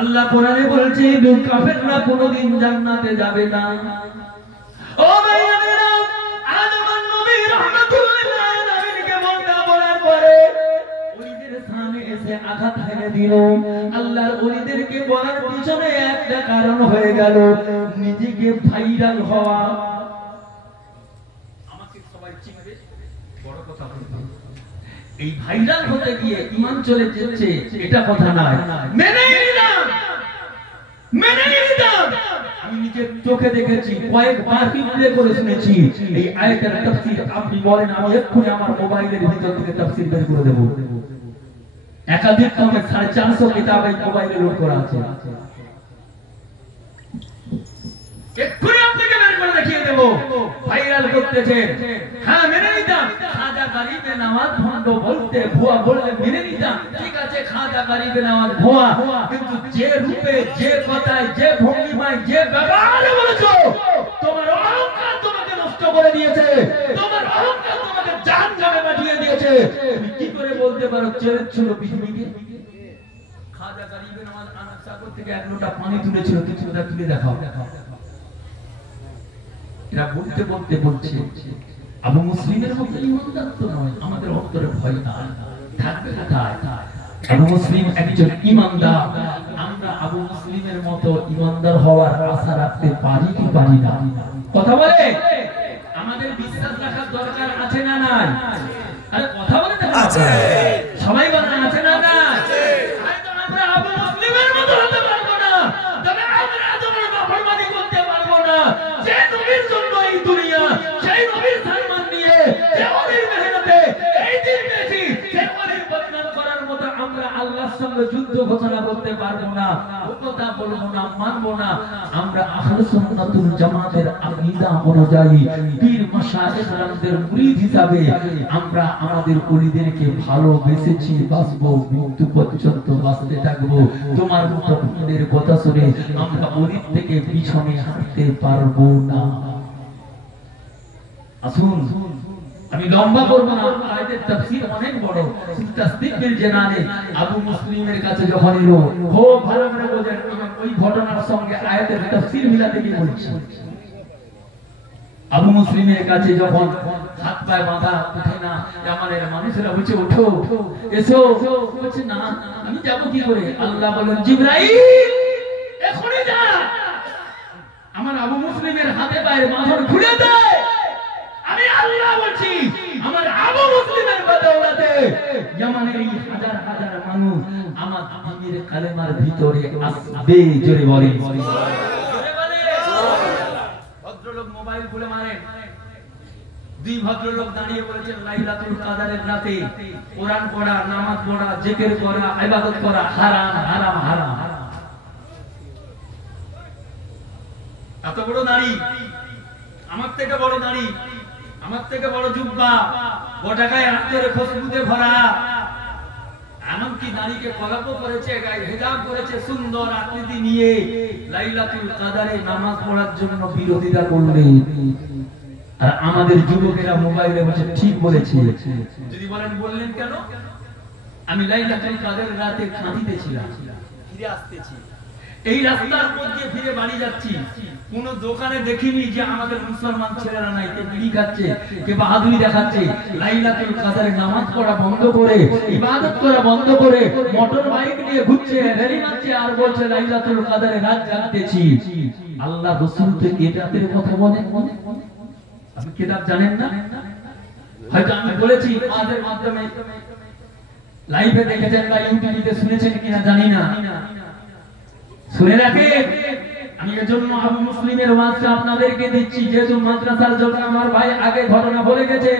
আল্লাহ কোরআনে বলছে কাফেররা কোনদিন জান্নাতে যাবে না। ও ভাইয়েরা, আদম নবী রাহমাতুল্লাহ আলাইহিকে বলার পরে ওলিদের সামনে এসে আঘাত হেনে দিল। আল্লাহর ওলিদেরকে বলার পিছনে একটা কারণ হয়ে গেল, নিজেকে ভাইরাল হওয়া। আমাকে সবাই চিনবে, বড় কথা বলতে এই ভাইরাল হতে গিয়ে ঈমান চলে যাচ্ছে, এটা কথা নয়। মেনে নিলাম, মেনে নিলাম। আমি নিজের চোখে দেখেছি, কয়েকবার রিপ্লে করে শুনেছি এই আয়াতের তাফসীর। আপনি বলেন, আমি এক্ষুনি আমার মোবাইলের ভিতর থেকে তাফসীর বের করে দেব। একাধিক ক্রমে 450 কিতাব এই মোবাইলে লোড করা আছে। এক্ষুনি আপনাকে বের করে দেখিয়ে দেব। ভাইরাল করতেছে, হ্যাঁ মেনে নিতাম। খাজা গরিবে নামাজ ভণ্ড বলতে, ভুয়া বললে মেনে নিতাম, ঠিক আছে খাজা গরিবে নামাজ ভুয়া, কিন্তু যে রূপে, যে কথায়, যে ভঙ্গিমায়, যে ব্যবহারে বলেছো, তোমার অহংকার তোমাকে নষ্ট করে দিয়েছে, তোমার অহংকার তোমাকে জাহান্নামে পাঠিয়ে দিয়েছে। তুমি কি করে বলতে পারো ছেড়ে ছিল পৃথিবীকে? খাজা গরিবে নামাজ আনার সাগর থেকে এক লোটা পানি তুলেছিল, কিছুটা তুলে দেখাও। এরা বলতে বলতে বলছে আবু মুসলিমের মতো ইমানদার তো নয়, আমাদের অন্তরে ভয় না থাকবে কোথায়? আবু মুসলিম একজন ইমানদার, আমরা আবু মুসলিমের মতো ইমানদার হওয়ার আশা রাখতে পারি কি পারি না? কথা বলে আমাদের বিশ্বাস রাখার দরকার আছে না নাই? আরে কথা বলে না আছে, সবাই বলে আছে না নাই? হয়তো আমরা আবু মুসলিমের মতো হতে পারবো না, তবে আমরা তোমার নাফরমানি করতে পারবো না। যে নবীর জন্য এই দুনিয়া, সেই নবীর সম্মান নিয়ে, যে ওলির মেহনতে এই দিন পেয়েছি, সেই ওলির বদনাম করার মতো আমরা আল্লাহর সঙ্গে যুদ্ধ ঘোষণা করতে পারবো না, ও কথা বলবো না, মানবো না। আমরা আহলে সুন্নাতুল জামাতের আকীদা অনুযায়ী পীর মাশায়েখ রামদের মুরিদ হিসাবে আমরা আমাদের ওলিদেরকে ভালোবেসেছি, বাঁচবো, মৃত্যু পর্যন্ত বাঁচতে থাকবো। তোমার মতো ওলিদের কথা শুনে আমরা ওলির থেকে পিছনে হাঁটতে পারবো না। আসুন, আমি লম্বা করব না, আয়াতের তাফসীর অনেক বড়। তাসদীক বিল জানানে আবু মুসলিমের কাছে যখন এলো, খুব ভালো করে বোঝেন ওই ঘটনার সঙ্গে আয়াতের তাফসীর মিলাতে গিয়ে বলছি। আবু মুসলিমের কাছে যখন হাত পায়ে বাঁধা, উঠে না, জামানের মানুষেরা বলছে ওঠো এসো, বলছে না আমি যাব কি করে? আল্লাহ বলেন জিবরাইল এখনই যা, আমার আবু মুসলিমের হাতে পায়ে বাঁধন খুলে দে। আমি আল্লাহ বলছি, আমার আবু মুসলিমের বদৌলতে ইয়ামানের এই হাজার হাজার মানুষ আমার দ্বীনের কালেমার ভিতরে আসবে। জোরে বলেন, ভদ্রলোক মোবাইল খুলে মারেন। দুই ভদ্রলোক দাঁড়িয়ে বলেছেন লাইলাতুল কাদরের রাতে কোরআন পড়া, নামাজ পড়া, জিকির করা, ইবাদত করা হারাম হারাম হারাম। এত বড় দাড়ি, আমার থেকে বড় দাড়ি, আমার থেকে বড় জুব্বা, গোটাকায় আত্মের খুশবুতে ভরা, এমনকি দাড়িকে কলাপও করেছে, গায়ে হিজাব করেছে, সুন্দর আকৃতি নিয়ে লাইলাতুল কাদরে নামাজ পড়ার জন্য বিরোধিতা করলেন। আর আমাদের যুবকেরা মোবাইলে বসে ঠিক বলেছে। যদি বলেন বললেন কেন? আমি লাইলাতুল কাদরের রাতে কাঁদিতেছিলাম, ফিরে আসতেছি, এই রাস্তার মধ্যে ফিরে বাড়ি যাচ্ছি, কোন দোকানে দেখিনি যে আমাদের মুসলমান ছেলেরা নাই কে বিড়ি খাচ্ছে, কে বাহাদুরি দেখাচ্ছে, লাইলাতুল কদরে নামাজ পড়া বন্ধ করে, ইবাদত করা বন্ধ করে মোটর বাইক নিয়ে ঘুরছে, রেলি মারছে আর বলছে লাইলাতুল কদরে রাত জাগতেছি। আল্লাহ রাসূল তো এই রাতের কথা বলেন। আপনি কিতাব জানেন না? হয়তো আমি বলেছি আমাদের মাধ্যমে লাইভে দেখেছেন বা ইউটিউবে শুনেছেন কিনা জানি না। শুনে রাখেন, আমি এজন্য আবু মুসলিমের ওয়াজটা আপনাদেরকে দিচ্ছি, যেহেতু মাদ্রাসার যখন আমার ভাই আগে ঘটনা বলে গেছে,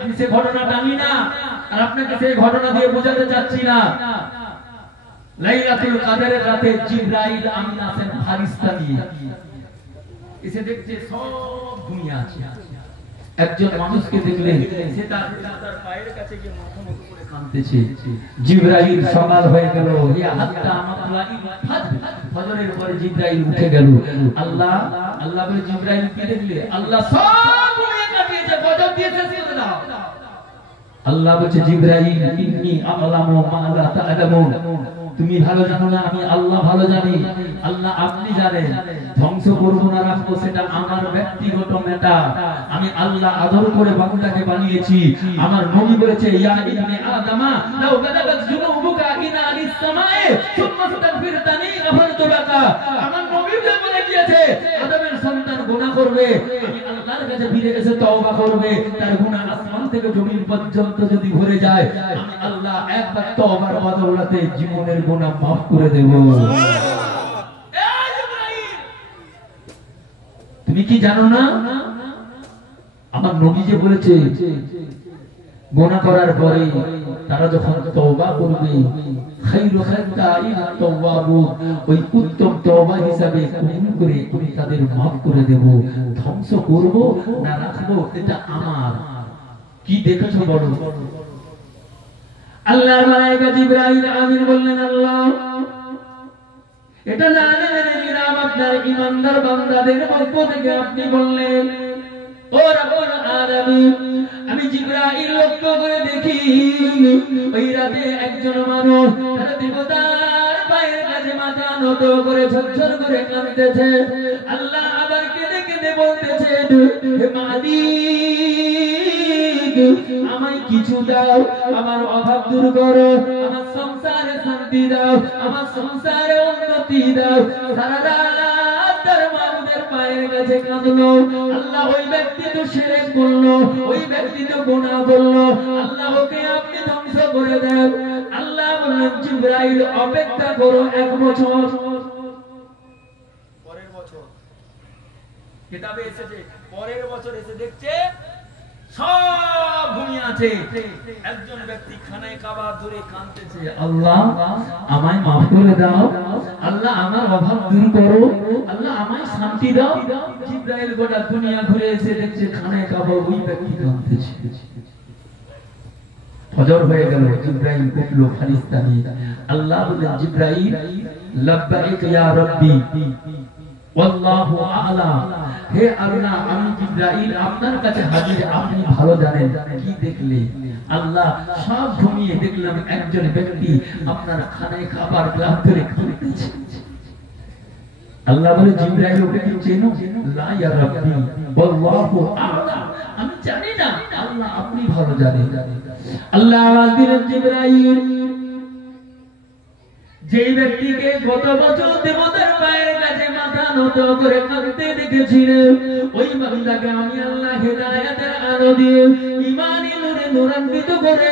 আমি সেই ঘটনা টানি না আর আপনাকে সেই ঘটনা দিয়ে বোঝাতে চাচ্ছি না। লাইলাতুল কদরের রাতে জিবরাইল আমিন আছেন ফারিস্তা নিয়ে, এসে দেখছে সব ঘুমিয়ে আছে। একজন মানুষকে দেখলেন সে তার পায়ের কাছে গিয়ে মাথা নত করে কাঁদতেছে। জিবরাইল সকাল হয়ে গেল, ইয়া হাত্তা মাতলাইল ফাজর, ফজরের পরে জিবরাইল উঠে গেল। আল্লাহ বলে জিবরাইল কি দেখলে? আল্লাহ সব ঘুমিয়ে কাটিয়েছে, ফজর দিয়েছে ছেড়ে দাও। আল্লাহ বলছে জিবরাইল ইন্নী আ'লামু মা লা তা'লামুন, তুমি ভালো জানো না, আমি আল্লাহ ভালো জানি। আল্লাহ আপনি জানেন, ধ্বংস করব না রাখবো সেটা আমার ব্যক্তিগত ম্যাটার। আমি আল্লাহ আদর করে বান্দাকে বানিয়েছি। আমার নবী বলেছে ইয়া ইবনে আদমা লাউ বালাগাত যুনুবুকা ইনা আলিস সামায়ে সুম্মা তাগফিরতানি গাফারতু লাকা। আমার নবী বলে দিয়েছে আদমের সন্তান গুনাহ করবে, আমি আল্লাহর কাছে ফিরে এসে তওবা করবে, তার গুনাহ আসমান থেকে জমিন পর্যন্ত যদি ভরে যায়, আমি আল্লাহ একবার তওবার বদৌলতে জীবনের গুনাহ মাফ করে দেব। তুমি কি জানো না? আমার নবী যে বলেছে গুনাহ করার পরে তারা যখন তওবা করবে, খায়রু খাত্তাইন তাওয়াবু, ওই উত্তম তওবা হিসাবে কবুল করে আমি তাদের মাফ করে দেব। ধ্বংস করব না রাখবো এটা আমার। কি দেখেছো বলো? আল্লাহর মালায়েকা জিবরাইল আমিন বললেন আল্লাহ এটা জানেন নিরাম আপনার ঈমানদার বান্দাদের পক্ষ থেকে আপনি বললেন ও রব্বুল আলামিন, আমি জিবরাইল লক্ষ্য করে দেখি ওই রাতে একজন মানুষ তার দেবতার পায়ের কাছে মাথা নত করে ঝরঝর করে কাঁদতেছে। আল্লাহ আবার কেঁদে কেঁদে বলতেছে হে মালিক, আমায় কিছু দাও, আমার অভাব দূর করো, আমার সংসারে শান্তি দাও, আমার সংসারে উন্নতি দাও। সারা রাত তার মাবুদের পায়ের কাছে কাঁদলো। আল্লাহ ওই ব্যক্তি তো শিরক করলো, ওই ব্যক্তি তো গুনাহ করলো, আল্লাহ ওকে আপনি ধ্বংস করে দেন। আল্লাহ বললেন জিবরাইল অপেক্ষা করো 1 বছর। পরের বছর কিতাবে এসেছে, পরের বছর এসে দেখছে সব ঘুমিয়ে আছে। একজন ব্যক্তি খানায় কাবা ধরে কাঁদতেছে, আল্লাহ আমায় মাফ করে দাও, আল্লাহ আমার অভাব দূর করো, আল্লাহ আমায় শান্তি দাও। জিবরাইল গোটা দুনিয়া ঘুরে এসে দেখছে খানায় কাবা ওই ব্যক্তি কাঁদতেছে। ফজর হয়ে গেল, জিবরাইল উঠলো ফারিস্তা নিয়ে। আল্লাহ বললেন জিবরাইল লাব্বাইক ইয়া রাব্বি ওয়াল্লাহু আ'লা, হে আল্লাহ আমি জিবরাইল আপনার কাছে হাজির, আপনি ভালো জানেন। কি দেখলে? আল্লাহ সব ঘুমিয়ে দেখলাম একজন ব্যক্তি আপনার খানায় খাবার গ্লাস ধরে কাঁদতেছে। আল্লাহ বলে জিবরাইল ওকে কি চেনো? লা ইয়া রাব্বি ওয়াল্লাহু আ'লা, আমি জানি না, আল্লাহ আপনি ভালো জানেন। আল্লাহ আওয়াজ দিলেন জিবরাইল, যেই ব্যক্তিকে গত বছর দেবতার পায়ের কাছে মাথা নত করে কাঁদতে দেখেছিলেন, ওই বান্দাকে আমি আল্লাহ হেদায়েতের আলো দিয়ে ঈমানি নূরে নূরান্বিত করে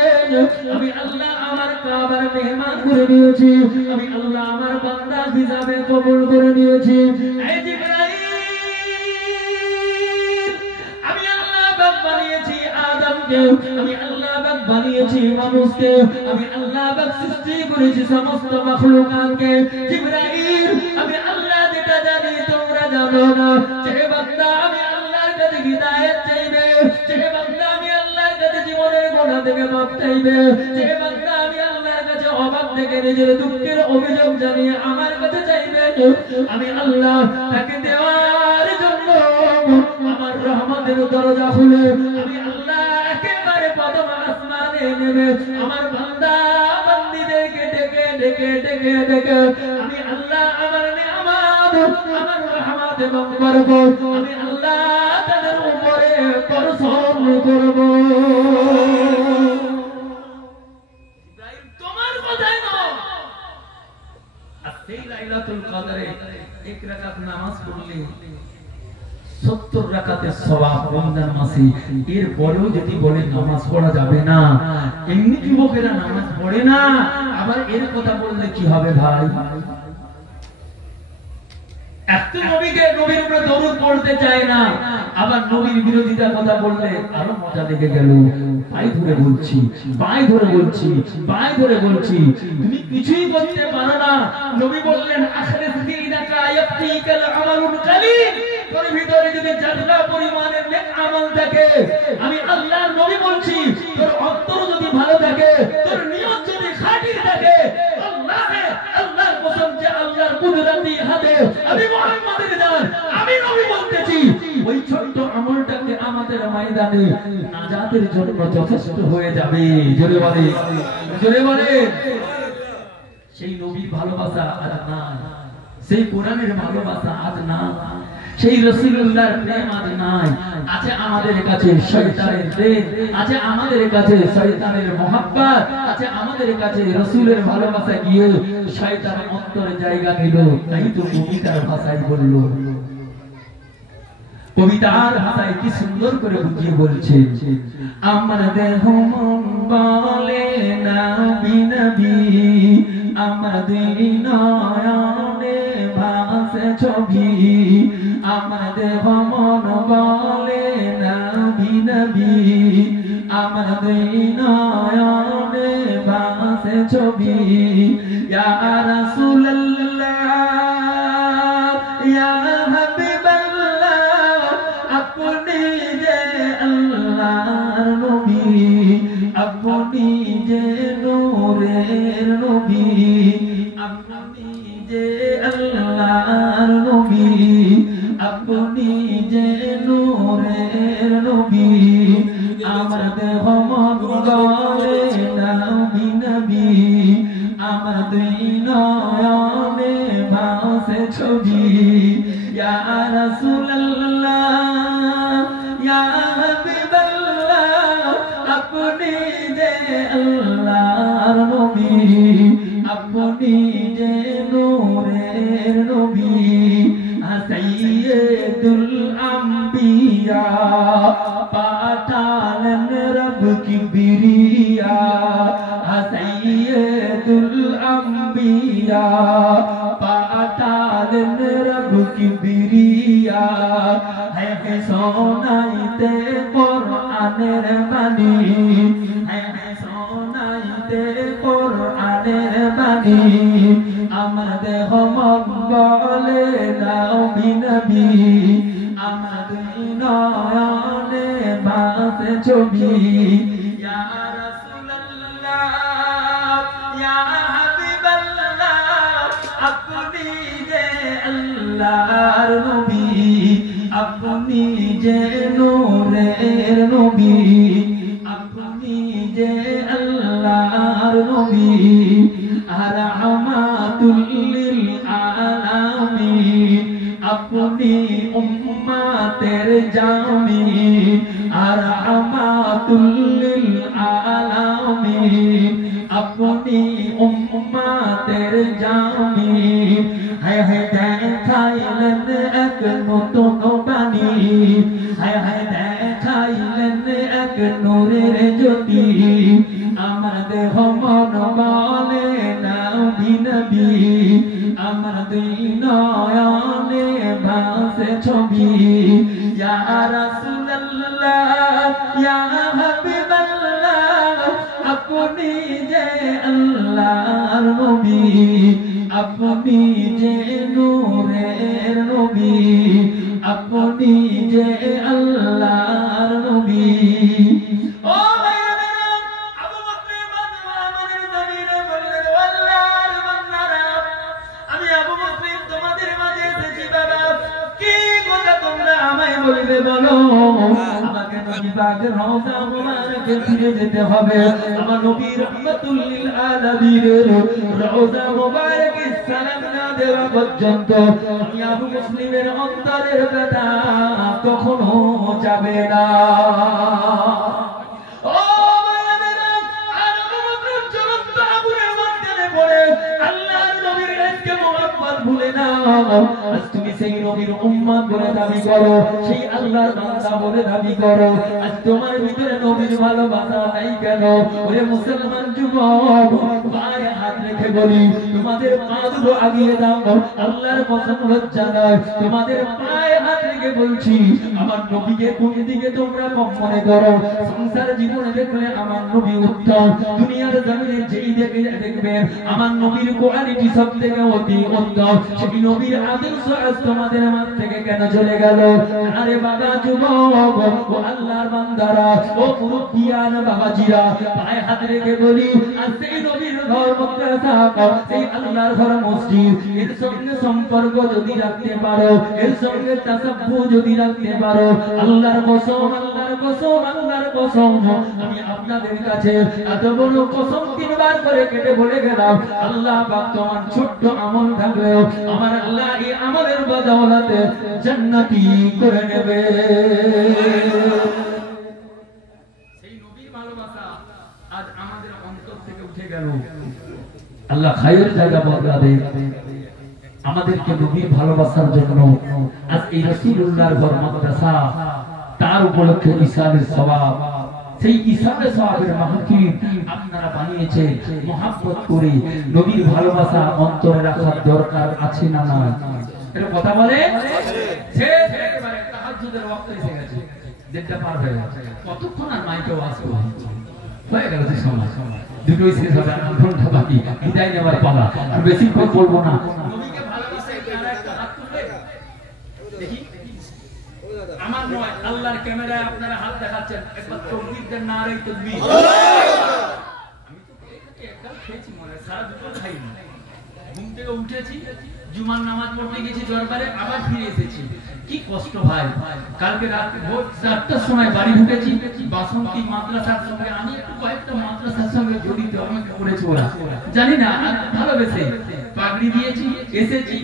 আমি আল্লাহ আমার কাবার মেহমান করে নিয়েছি, আমি আল্লাহ আমার বান্দা হিসাবে কবুল করে নিয়েছি। এই জিবরাইল, আমি আল্লাহ পাক বানিয়েছি আদমকে, আমি আল্লাহ পাক বানিয়েছি মানুষকে, আমি আল্লাহ পাক সৃষ্টি করেছি সমস্ত মাখলুকাতকে। জিবরাইল, আমি আল্লাহ যেটা জানি তোমরা জানো না। যে বান্দা আমি আল্লাহর কাছে হিদায়াত চাইবে, যে বান্দা আমি আল্লাহর কাছে জীবনের গুনাহ থেকে মাফ চাইবে, যে বান্দা আমি আল্লাহর কাছে অভাব থেকে নিজের দুঃখের অভিযোগ জানিয়ে আমার কাছে চাইবে, আমি আল্লাহ তাকে দেওয়ার জন্য আমার রহমতের দরজা খুলে আমি আল্লাহ একেবারে প্রথম আসমানে নেমে আমার বান্দা বান্দীদেরকে ডেকে ডেকে ডেকে ডেকে আমি আল্লাহ আমার নিয়ামত, আমার আমার রহমত এবং বরকত আমি আল্লাহ তাদের উপরে বর্ষণ করব। ইব্রাহিম তোমার কথাই নয়। আর সেই লাইলাতুল কদরে এক রাকাত নামাজ পড়লে 70 রাকাতের সওয়াব রমজান মাসে। এর পরেও যদি বলে নামাজ পড়া যাবে না, এমনি যুবকেরা নামাজ পড়ে না, আবার এর কথা বললে কি হবে ভাই? এত নবীর উপরে দরুদ পড়তে চায় না, আবার নবীর বিরোধিতার কথা বললে আরো মজা লেগে গেল। পায়ে ধরে বলছি, পায়ে ধরে বলছি, পায়ে ধরে বলছি, তুমি কিছুই করতে পারো না। নবী বললেন আখরিস দীনাকা ইয়াফতিকাল আমালুল কালিল, তোর ভিতরে যদি জাদলা পরিমাণের নেক আমল থাকে, আমি আল্লাহর নবী বলছি, তোর অন্তর যদি ভালো থাকে, তোর নিয়ত যদি খাঁটি থাকে, আল্লাহর কসম যে আল্লাহর কুদরতি হাতে আমি মুহাম্মাদের জান, আমি নবী বলতেছি, ওই ছোট্ট আমলটাকে আমাদের ময়দানে নাজাতের জন্য যথেষ্ট হয়ে যাবে। জোরে বলে, জোরে বলে। সেই নবীর ভালোবাসা আজ নাই, সেই কোরআনের ভালোবাসা আজ নাই, সেই রাসূলুল্লাহর প্রেম আজ নাই। আছে আমাদের কাছে শয়তানের প্রেম, আছে আমাদের কাছে শয়তানের মহব্বত, আছে আমাদের কাছে রাসূলের ভালোবাসা গিয়ে শয়তান অন্তরে জায়গা নিল। তাই তো কবিতার ভাষায় বলল, কবিতার ভাষায় কি সুন্দর করে বুঝিয়ে বলছে, আমার দেহ মন বলে নবী নবী, আমার দুই নয়নে ভাসে ছবি, আমার দেহ মন বলে নবী নবী, আমার দুই নয়নে ভাসে ছবি, ইয়া রাসূলুল্লাহ ইয়া হাবিবাল্লাহ, আপনি যে আল্লাহর নবী, আপনি যে নূরের নবী, আপনি যে আল্লাহর নবী, আপনি যে নূরের নবী, আমার দেহ মন বলে নবী নবী, আমার দুই নয়নে ভাসে ছবি, ইয়া রাসূলুল্লাহ ইয়া হাবিবাল্লাহ, আপনি যে আল্লাহর নবী, আপনি যে নূরের নবী, সাইয়্যিদুল আম্বিয়া, পাঠালেন রব কিবরিয়া, সাইয়্যিদুল আম্বিয়া, পাঠালেন রব কিবরিয়া, হে শোনাইতে কোরআনের বাণী, হে শোনাইতে কোরআনের বাণী, আমার দেহ মন বলে নবী নবী, আমার দুই নয়নে ভাসে ছবি, ইয়া রাসূলুল্লাহ ইয়া হাবিবাল্লাহ, আপনি যে আল্লাহর নবী, আপনি যে নূরের নবী, আপনি যে আল্লাহর নবী, রাহমাতুল লিল আলামিন, আপনি উম্মতের জামি, রাহমাতুল লিল আলামিন, আপনি উম্মতের জামি, হায় হায় দেখাইলেন এক নতুন বাণী, হায় হায় দেখাইলেন এক নূরের জ্যোতি, আমার দেহ মন বলে নবী নবী, আমার দুই নয়নে ভাসে ছবি, ইয়া রাসূলুল্লাহ ইয়া হাবিবাল্লাহ, আপনি যে আল্লাহর নবী, আপনি যে নূরের নবী, আপনি যে আল্লাহর নবী। ও ভাইরা, আবু বকর আমাদের জমিনে বললেন, আল্লাহর বান্দারা, আমি আবু বকর তোমাদের মাঝে এসেছি বাবা, কি কথা তোমরা আমায় বলবে বলো? আমাকে নবী পাকের রওজা মুবারকে ফিরে যেতে হবে, আমার নবী রাহমাতুল লিল আলামিনের রওজা মুবারকে সালাম দেওয়া পর্যন্ত আমি আবু মুসলিমের অন্তরের ব্যথা কখনো যাবে না। ও বাবারা, আর আবু বকর জ্বলন্ত আগুনের মধ্যে পড়ে আল্লাহর নবীর আজকে মোহাম্মদ ভুলে না। আজ তুমি সেই নবীর উম্মত বলে দাবি করো, সেই আল্লাহর বান্দা বলে দাবি করো, আজ তোমার ভিতরে নবীর ভালোবাসা নাই কেন? ওরে মুসলমান যুবক, পায়ে হাত রেখে বলি, তোমাদের পা দুটো আগিয়ে দাও, আল্লাহর কসম লজ্জা নয়, তোমাদের পায়ে হাত রেখে বলছি, আমার নবীকে কোন দিকে তোমরা কম মনে করো? সংসার জীবনে দেখলে আমার নবী উত্তম, দুনিয়ার জমিনে যেই দেখবেন আমার নবীর কোয়ালিটি সব থেকে অতি উত্তম, সেই নবীর আদর্শ আজ তোমাদের মাঝ থেকে কেন চলে গেল? আরে বাবা যুবক, ও আল্লাহর বান্দারা, ও মুরব্বিয়ান বাবাজিরা, পায়ে হাত রেখে বলি, আর সেই নবীর ঘর মাদ্রাসা, সেই আল্লাহর ঘর মসজিদ, এর সঙ্গে সম্পর্ক যদি রাখতে পারো, এর সঙ্গে তাসাব্বু যদি রাখতে পারো, আল্লাহর কসম, আল্লাহর কসম, আল্লাহর কসম, আমি আপনাদের কাছে এত বড় কসম তিনবার করে কেটে বলে গেলাম, আল্লাহ পাক তোমার ছোট্ট আমল থাকলেও আমার আল্লাহ এই আমলের বদৌলতে জান্নাতি করে নেবে। সেই নবীর ভালোবাসা আজ আমাদের অন্তর থেকে উঠে গেল। আল্লাহ খায়ের জায়গা বদলাবে আমাদেরকে নবীর ভালোবাসার জন্য। আজ এই রাসূলুল্লাহর ঘর মাদ্রাসা, তার উপলক্ষে ইসালের সওয়াব, সেই ইসালের সওয়াবের মাহফিল আপনারা বানিয়েছেন মহব্বত করে। নবীর ভালোবাসা অন্তরে রাখার দরকার আছে না না? এটা কথা বলে শেষ একেবারে তাহাজ্জুদের ওয়াক্ত এসে গেছে, দেড়টা পার হয়ে গেছে, কতক্ষণ আর মাইকে ওয়াজ করব? হয়ে গেল যে সময়, দুটোই শেষ হবে, আর ঘন্টা বাকি, বিদায় নেওয়ার পালা, আর বেশি করে বলবো না। নবীকে ভালোবাসে যারা একটা হাত তুলবে দেখি, আমার নয়, আল্লাহর ক্যামেরায় আপনারা হাত দেখাচ্ছেন, একবার তাকবীর দেন, নারে তাকবীর। আমি তো একটা খেয়েছি মনে, সারা দুটো খাইনি, ঘুম থেকে উঠেছি, জুমার নামাজ পড়তে গেছি দরবারে, আবার ফিরে এসেছি, কি কষ্ট ভাই। কালকে রাত ভোর 4টার সময় বাড়ি ঢুকেছি, বাসন্তী মাদ্রাসার সঙ্গে, আমি একটু কয়েকটা মাদ্রাসার সঙ্গে জড়িত, আমাকে বলেছে ওরা, জানি না, ভালোবেসে পাগড়ি দিয়েছি, এসেছি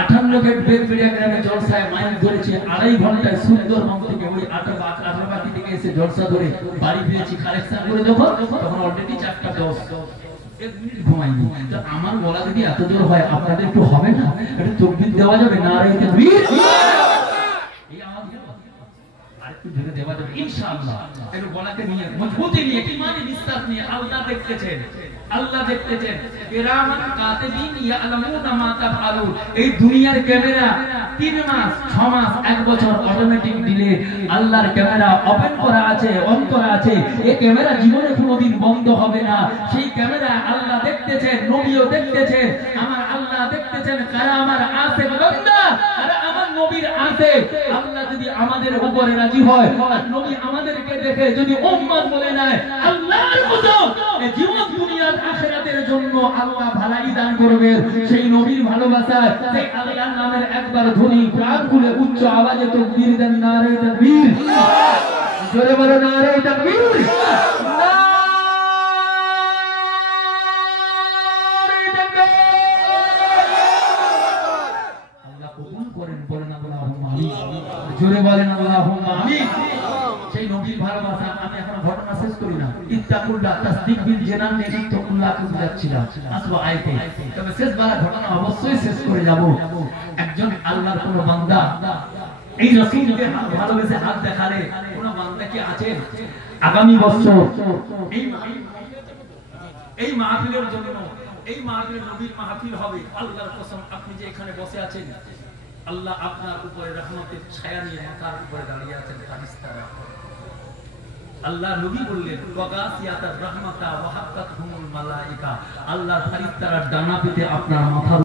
58 গেট বেলবেড়িয়া গ্রামে জলসায় মাইক ধরেছে, 2.5 ঘন্টায় সুন্দরবন থেকে ওই আটাবাকি থেকে এসে জলসা ধরে বাড়ি ফিরেছি। কালেকশন করে যখন, তখন অলরেডি 4:10, 1 মিনিট ঘুমাইনি। তো আমার গলা যদি এত জোর হয়, আপনাদের একটু হবে না? একটু তাকবীর দেওয়া যাবে? নারে তাকবীর, এই আওয়াজ আরেকটু ধরে দেওয়া যাবে ইনশাআল্লাহ। একটু গলাকে নিয়ে মজবুতি নিয়ে, ঈমানি বিশ্বাস নিয়ে, আল্লাহ দেখতেছেন, আল্লাহ দেখতেছেন, কিরামান কাতিবিন ইয়ালামুনা মা তাফআলুন। এই দুনিয়ার ক্যামেরা 3 মাস, 6 মাস, 1 বছর অটোমেটিক দিলে আল্লাহর ক্যামেরা ওপেন করা আছে, অন করা আছে। এই ক্যামেরা জীবনে কোনোদিন বন্ধ হবে না। সেই ক্যামেরা আল্লাহ দেখতেছেন, নবীও দেখতেছেন, আমার আল্লাহ দেখতেছেন কারা আমার আশিক বান্দা, আর আমার নবীর আশিক। আল্লাহ যদি আমাদের উপরে রাজি হয়, আর নবী আমাদেরকে দেখে যদি উম্মত বলে নেয়, আল্লাহর কসম এই জীবন দুনিয়ার আখিরাতের জন্য আল্লাহ ভালাই দান করবে। সেই নবীর ভালোবাসা, সেই আল্লাহর নামের একবার ধ্বনি প্রাণ খুলে উচ্চ আওয়াজে তাকবীর দেন, নারে তাকবীর, জোরে বলো নারে তাকবীর। আল্লাহ কবুল করেন, বলেন আল্লাহুম্মা আমিন, জোরে বলেন আল্লাহুম্মা আমিন। সেই নবীর ভালোবাসা, আমি এখন ঘটনা শেষ করি না, ইত্তাকুল্লাহ তাসদিক বিল জানান ইত্তাকুল্লাহকে বুঝাচ্ছিলাম, আসবো আয়াতে, তবে শেষ বালা ঘটনা অবশ্যই শেষ করে যাব। একজন আল্লাহর কোন বান্দা এই রাসূলকে ভালোবেসে হাত দেখালে, কোন বান্দা কি আছে আগামী বছর এই মাহফিলের জন্য, এই মাহফিলের নবীর মাহফিল হবে, আল্লাহর কসম আপনি যে এখানে বসে আছেন, আল্লাহ আপনার উপরে রহমতের ছায়া নিয়ে মাথার উপরে দাঁড়িয়ে আছেন ফারিস্তারা। আল্লাহ নবী বললেন, ওয়াগাসিয়াতার রাহমাতা ওয়া হাক্কাতহুমুল মালায়েকা, আল্লাহর ফারিস্তারা ডানা পেতে আপনার মাথার